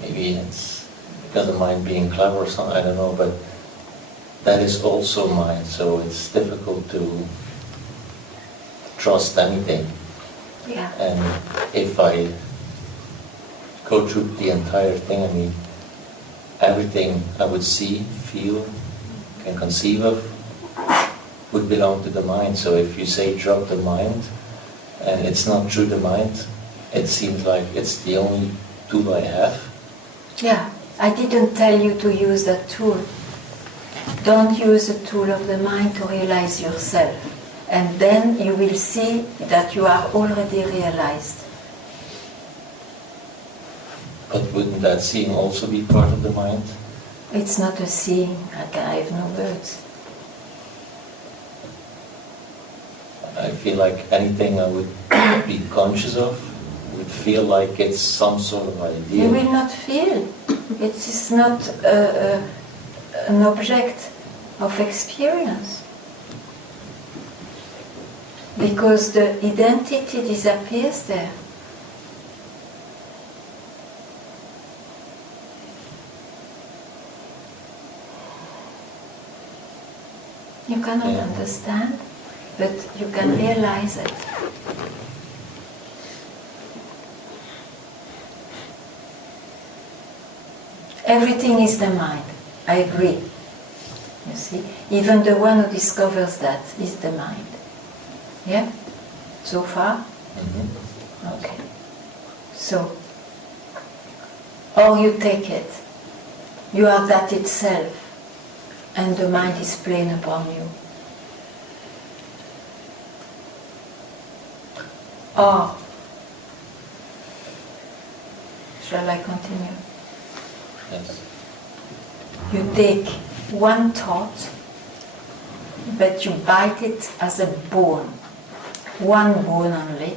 maybe it's because of mind being clever or something, I don't know, but that is also mine, so it's difficult to trust anything. Yeah. And if I go through the entire thing, I mean, everything I would see, feel, can conceive of, would belong to the mind. So if you say drop the mind, and it's not through the mind, it seems like it's the only tool I have. Yeah. I didn't tell you to use that tool. don't use the tool of the mind to realize yourself. And then you will see that you are already realized. But wouldn't that seeing also be part of the mind? It's not a seeing, I have no words. I feel like anything I would be conscious of would feel like it's some sort of idea. You will not feel. It is not an object of experience. Because the identity disappears there. You cannot understand, but you can realize it. Everything is the mind. I agree. You see, even the one who discovers that is the mind. Yeah? So far? Mm-hmm. Okay. So, or you take it. You are that itself, and the mind is playing upon you. Or, shall I continue? Yes. You take one thought, but you bite it as a bone, one bone only,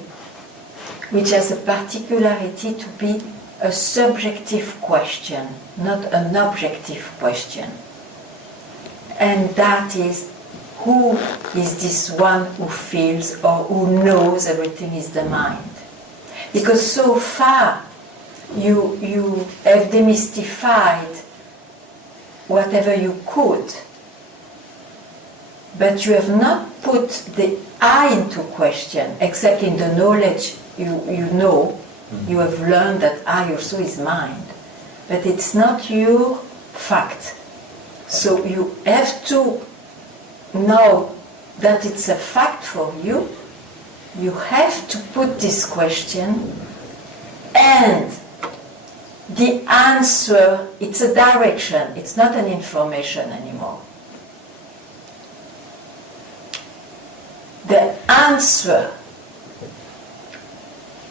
which has a particularity to be a subjective question, not an objective question. And that is, who is this one who feels or who knows everything is the mind? Because so far you have demystified whatever you could, but you have not put the I into question, except in the knowledge you know. You have learned that I also is mind, but it's not your fact. So you have to know that it's a fact for you. You have to put this question, and the answer, it's a direction, it's not an information anymore. The answer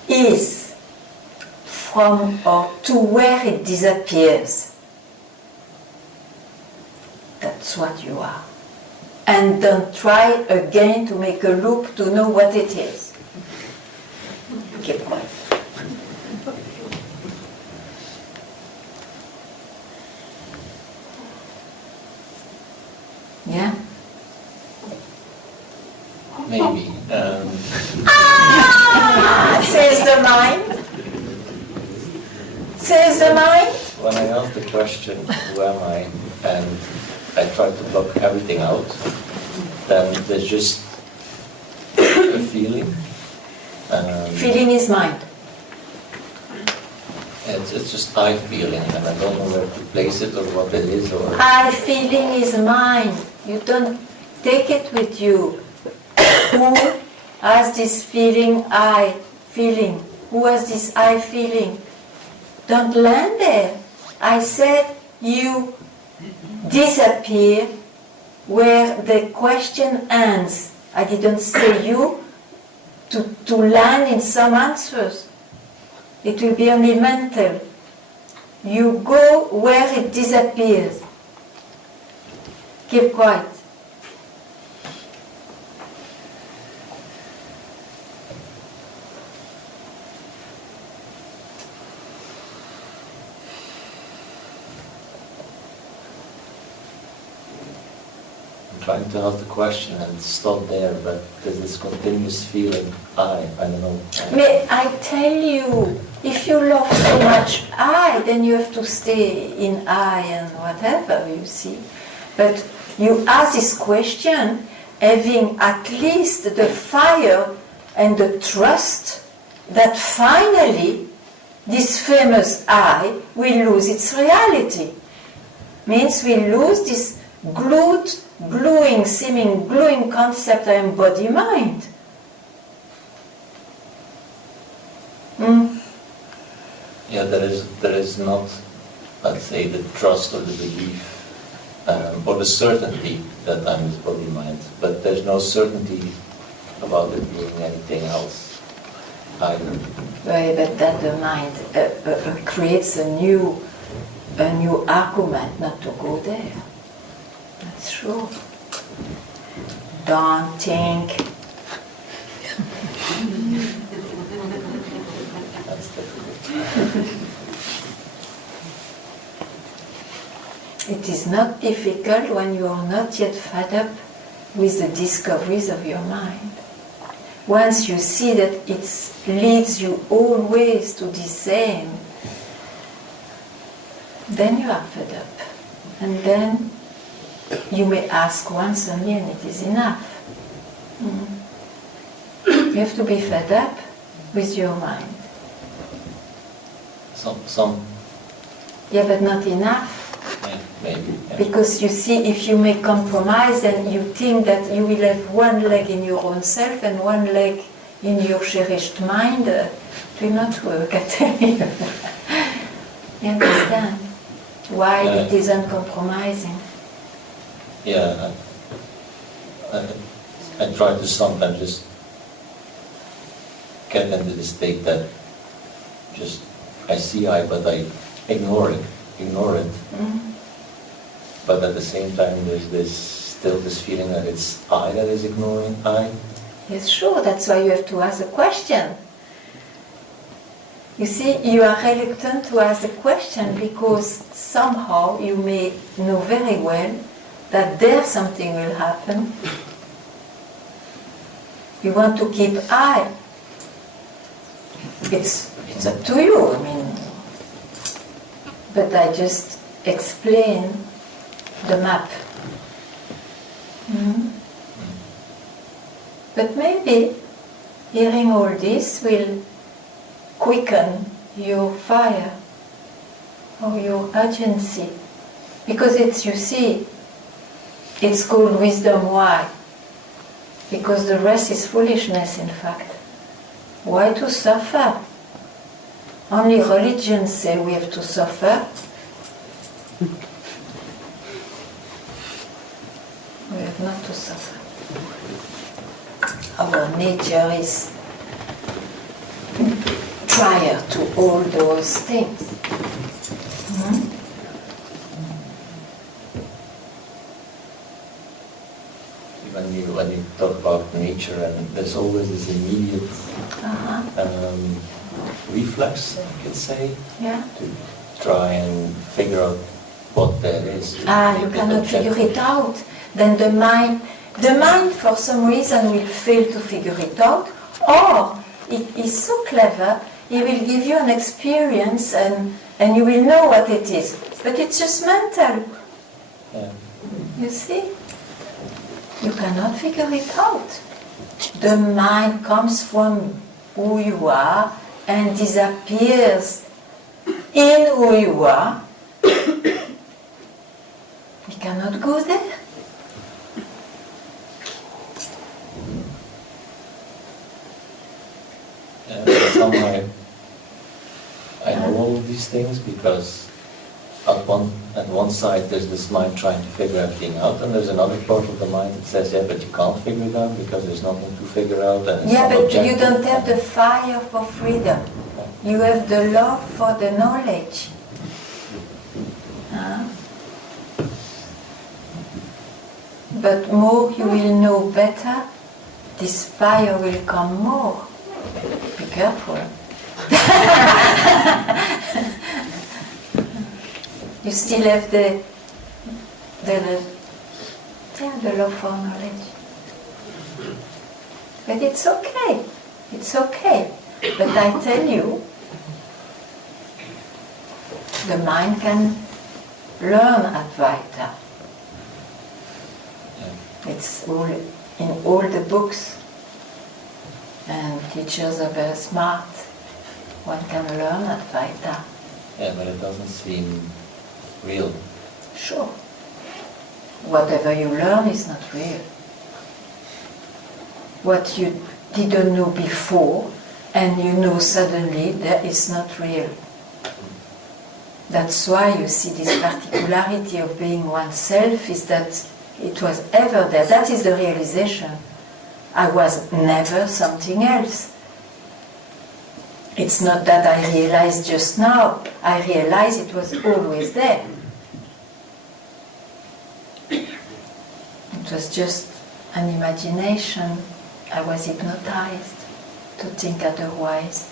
is from or to where it disappears. That's what you are. And don't try again to make a loop to know what it is. Keep quiet. Yeah? Maybe. Says the mind. Says the mind. When I ask the question, who am I, and I try to block everything out, then there's just a feeling. Feeling is mind. It's just I feeling, and I don't know where to place it or what it is. Or I feeling is mind. You don't take it with you. Who has this feeling, I feeling? Who has this I feeling? Don't land there. I said you disappear where the question ends. I didn't say you to land in some answers. It will be only mental. You go where it disappears. Keep quiet. trying to ask the question and stop there, but there's this continuous feeling, I don't know. May I tell you, if you love so much I, then you have to stay in I and whatever, you see. But you ask this question having at least the fire and the trust that finally this famous I will lose its reality. Means we lose this seeming gluing concept I am body-mind. Yeah, there is not, let's say, the trust or the belief or the certainty that I'm this body-mind, but there's no certainty about it being anything else either. Right, but that the mind creates a new argument not to go there. That's true. Don't think. That's difficult. It is not difficult when you are not yet fed up with the discoveries of your mind. Once you see that it leads you always to the same, then you are fed up. And then you may ask once only and it is enough. You have to be fed up with your mind. Some. Yeah, but not enough. Yeah, maybe. Yeah. Because you see, if you make compromise, then you think that you will have one leg in your own self and one leg in your cherished mind. It will not work, I tell you. You understand? Why it is uncompromising? Yeah, I try to sometimes just get into the state that just I see I, but I ignore it. Mm-hmm. But at the same time, there's still this feeling that it's I that is ignoring I. Yes, sure. That's why you have to ask a question. You see, you are reluctant to ask the question because somehow you may know very well that there something will happen. You want to keep I. It's up to you. I mean, but I just explain the map. Mm-hmm. But maybe hearing all this will quicken your fire or your urgency. Because it's, you see, it's called wisdom. Why? Because the rest is foolishness, in fact. Why to suffer? Only religions say we have to suffer. We have not to suffer. Our nature is prior to all those things. When you talk about nature, and there's always this immediate reflex, I could say, to try and figure out what that is. You cannot figure it out. Then the mind for some reason will fail to figure it out, or it is so clever, he will give you an experience and you will know what it is. But it's just mental. Yeah. You see? You cannot figure it out. The mind comes from who you are and disappears in who you are. You cannot go there. Somehow I know all of these things because at one side there's this mind trying to figure everything out, and there's another part of the mind that says, yeah, but you can't figure it out because there's nothing to figure out. And it's but objective. you don't have the fire for freedom. You have the love for the knowledge. But more you will know better, this fire will come more. Be careful. You still have the love for knowledge. But it's okay. It's okay. But I tell you, the mind can learn Advaita. It's all in all the books. And teachers are very smart. One can learn Advaita. Yeah, but it doesn't seem real. Sure. Whatever you learn is not real. What you didn't know before and you know suddenly, that is not real. That's why you see this particularity of being oneself, is that it was ever there. That is the realization. I was never something else. It's not that I realized just now. I realized it was always there. It was just an imagination. I was hypnotized to think otherwise.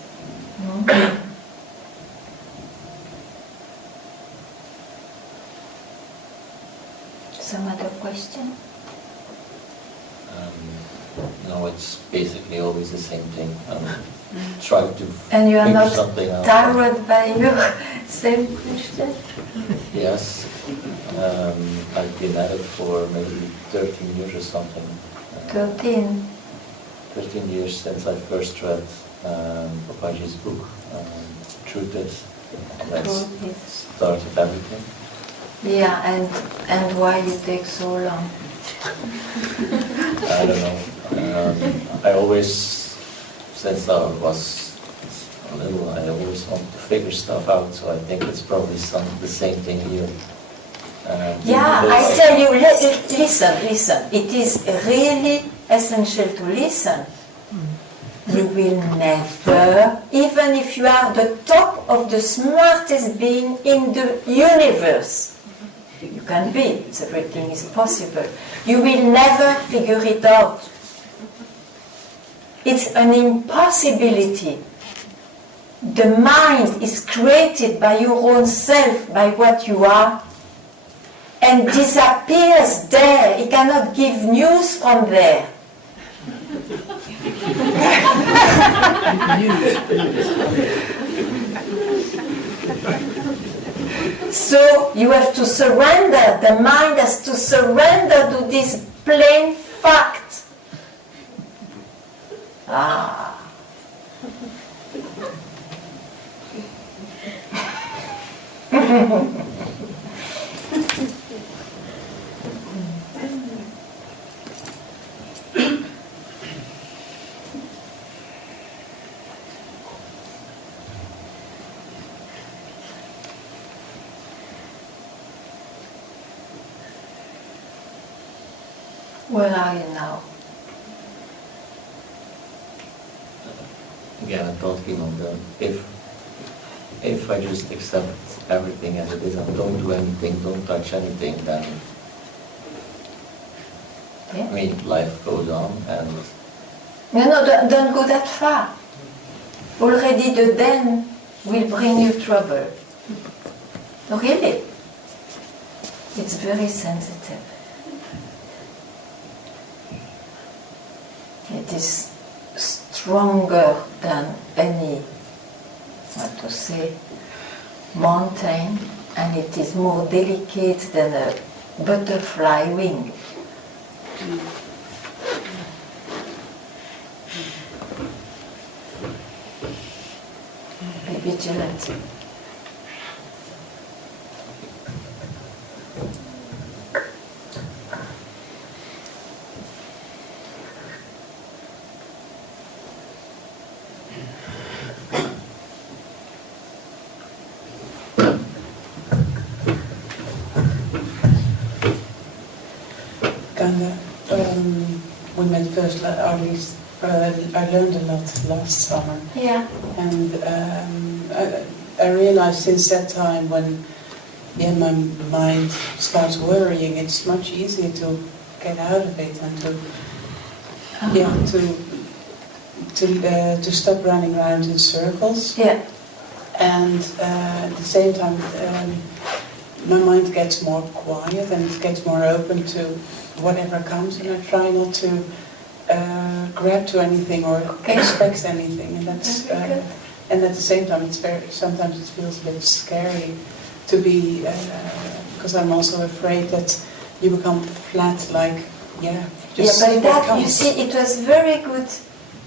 Some other question? No, it's basically always the same thing. Try to And you are figure not something out. tired by your same question? Yes. I've been at it for maybe 13 years or something. 13. 13 years since I first read Papaji's book, Truth Is. That's started everything. Yeah, and why you take so long? I don't know. I always, since I was little, I always wanted to figure stuff out, so I think it's probably the same thing here. Yeah, I tell you, listen. It is really essential to listen. You will never, even if you are the top of the smartest being in the universe, you can be, everything is possible, you will never figure it out. It's an impossibility. The mind is created by your own self, by what you are, and disappears there. It cannot give news from there. So you have to surrender. The mind has to surrender to this plain fact. Where are you now? Again, I'm talking on the if I just accept everything as it is and don't do anything, don't touch anything, then I mean, life goes on and... No, don't go that far. Already the then will bring you trouble. Really. It's very sensitive. It is stronger than any, what to say, mountain, and it is more delicate than a butterfly wing. Be vigilant. Ganga, we met first, or at least I learned a lot last summer. Yeah. And I realized since that time when my mind starts worrying, it's much easier to get out of it and to stop running around in circles. Yeah. And at the same time, my mind gets more quiet and it gets more open to whatever comes, and I try not to grab to anything or expect anything, and that's and at the same time sometimes it feels a bit scary to be because I'm also afraid that you become flat, like just but that, you see, it was very good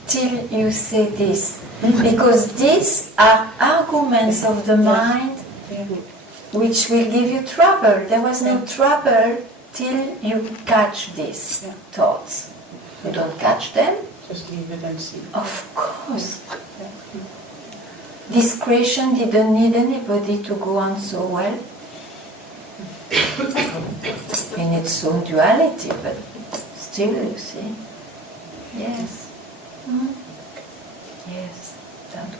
till you say this, because these are arguments of the mind which will give you trouble. There was no trouble till you catch these thoughts. You don't catch them? Just leave it and see. Of course. Discretion didn't need anybody to go on so well in its own duality, but still, you see. Yes. Yes, don't worry.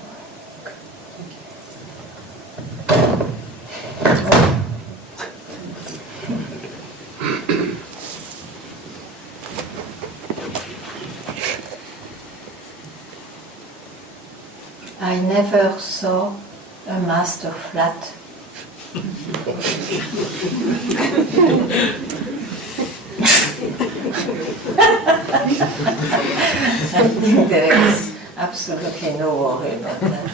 I never saw a master flat. I think there is absolutely no worry about that.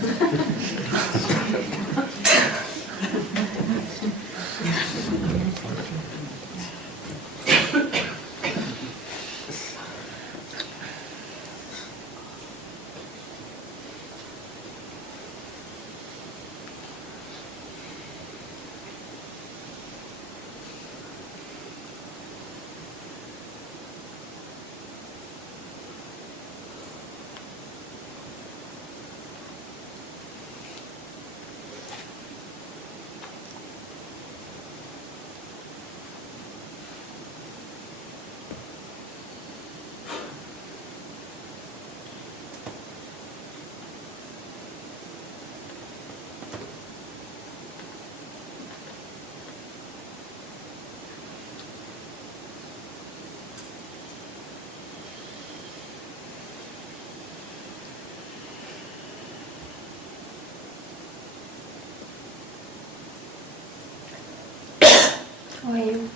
How are you?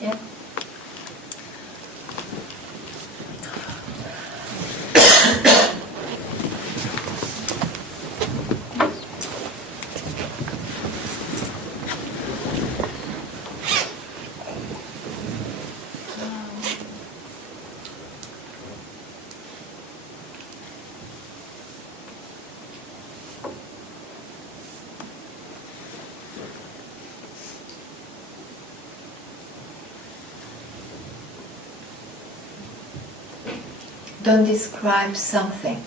Yeah. Don't describe something.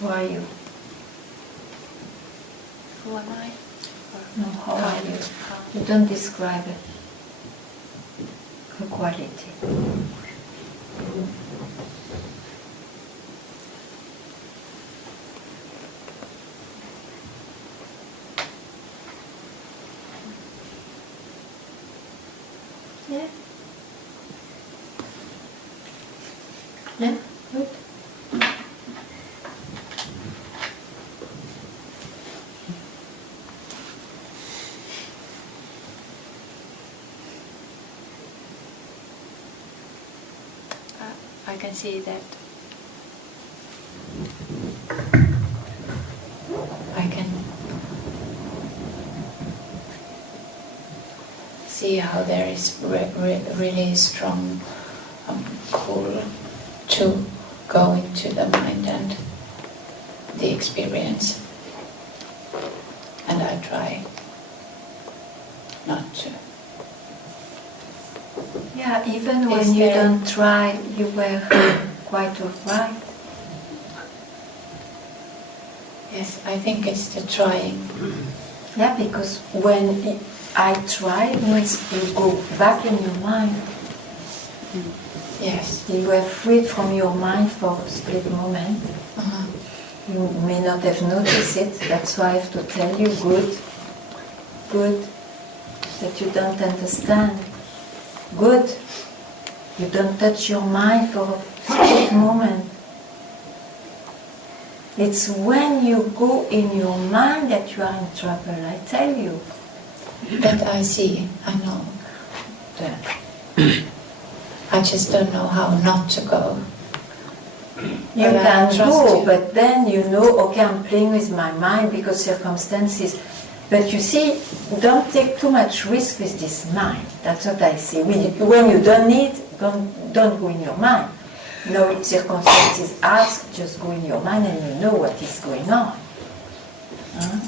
Who are you? Who am I? No, how are you? You don't describe it. A quality. Yeah. Yeah, good. I can see that I can see how there is really strong pull to go into the mind and the experience, and I try not to. Yeah, even when you don't try, you were quite alright. Yes, I think it's the trying. Yeah, because when I try, it means you go back in your mind. Yes. You were freed from your mind for a split moment. Uh-huh. You may not have noticed it, that's why I have to tell you, good, that you don't understand. Good, you don't touch your mind for a split moment. It's when you go in your mind that you are in trouble, I tell you. That I see, I know. I just don't know how not to go. You can go, but then you know, okay, I'm playing with my mind because circumstances. But you see, don't take too much risk with this mind. That's what I see. When you don't need, don't go in your mind. No, if circumstances ask, just go in your mind and you know what is going on. Huh?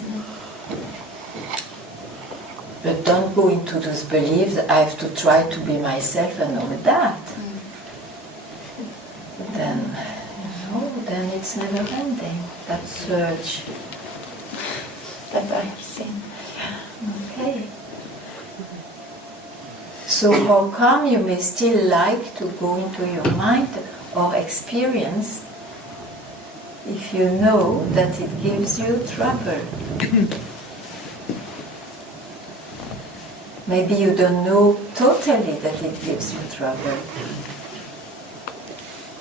But don't go into those beliefs, I have to try to be myself and all that. Then and it's never ending, that surge that I have seen. Okay. So how come you may still like to go into your mind or experience if you know that it gives you trouble? Maybe you don't know totally that it gives you trouble.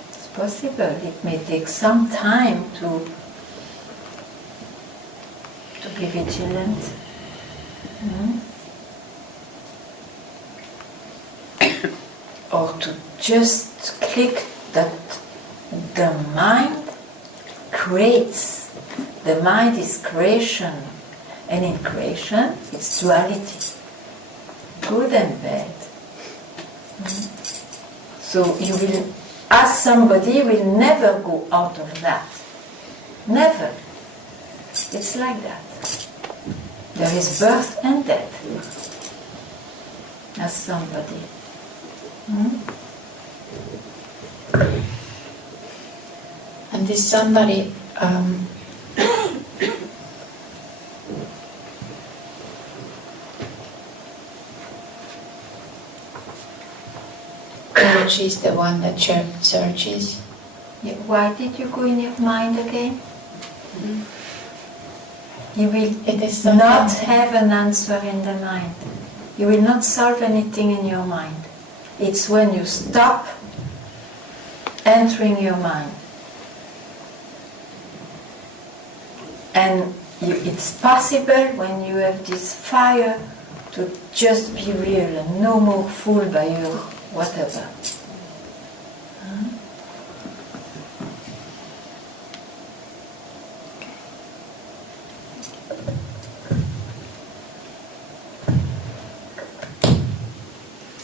It's possible. It may take some time to be vigilant. Or to just click that the mind creates. The mind is creation, and in creation it's duality, good and bad. So you will, as somebody, will never go out of that. Never. It's like that. There is birth and death as somebody. And this somebody she's the one that searches. Yeah, why did you go in your mind again? You will not have an answer in the mind. You will not solve anything in your mind. It's when you stop entering your mind. And it's possible when you have this fire to just be real and no more fooled by your whatever.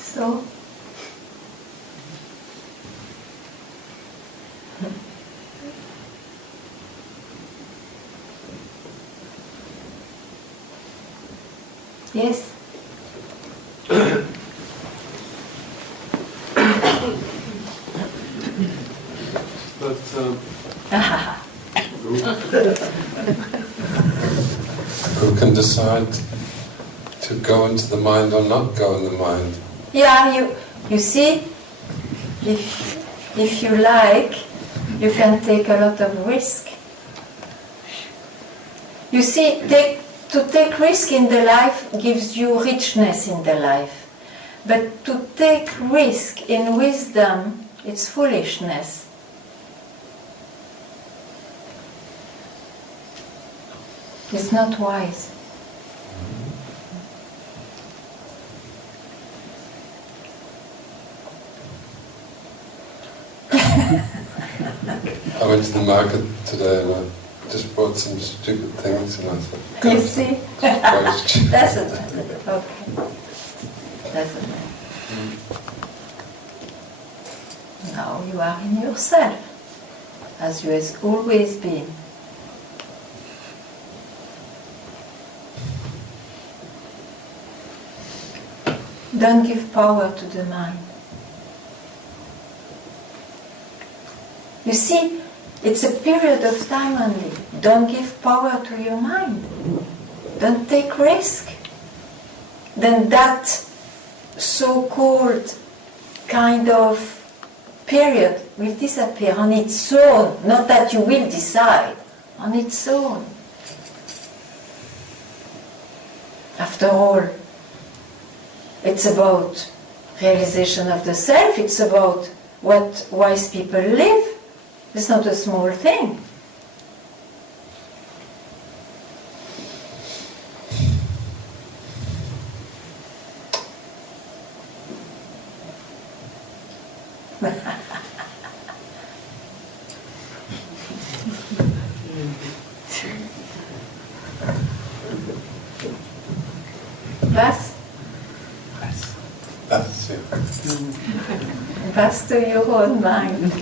So, yes. But who can decide to go into the mind or not go in the mind? Yeah, you see, if you like, you can take a lot of risk. You see, to take risk in the life gives you richness in the life. But to take risk in wisdom, it's foolishness. It's not wise. I went to the market today and I just bought some stupid things and I thought, God, You see? Doesn't matter. Okay. Doesn't matter. Now you are in yourself, as you have always been. Don't give power to the mind. You see, it's a period of time only. Don't give power to your mind. Don't take risk. Then that so-called kind of period will disappear on its own. Not that you will decide, on its own. After all, it's about realization of the self. It's about what wise people live. It's not a small thing. Was? That's it. Was to your own mind.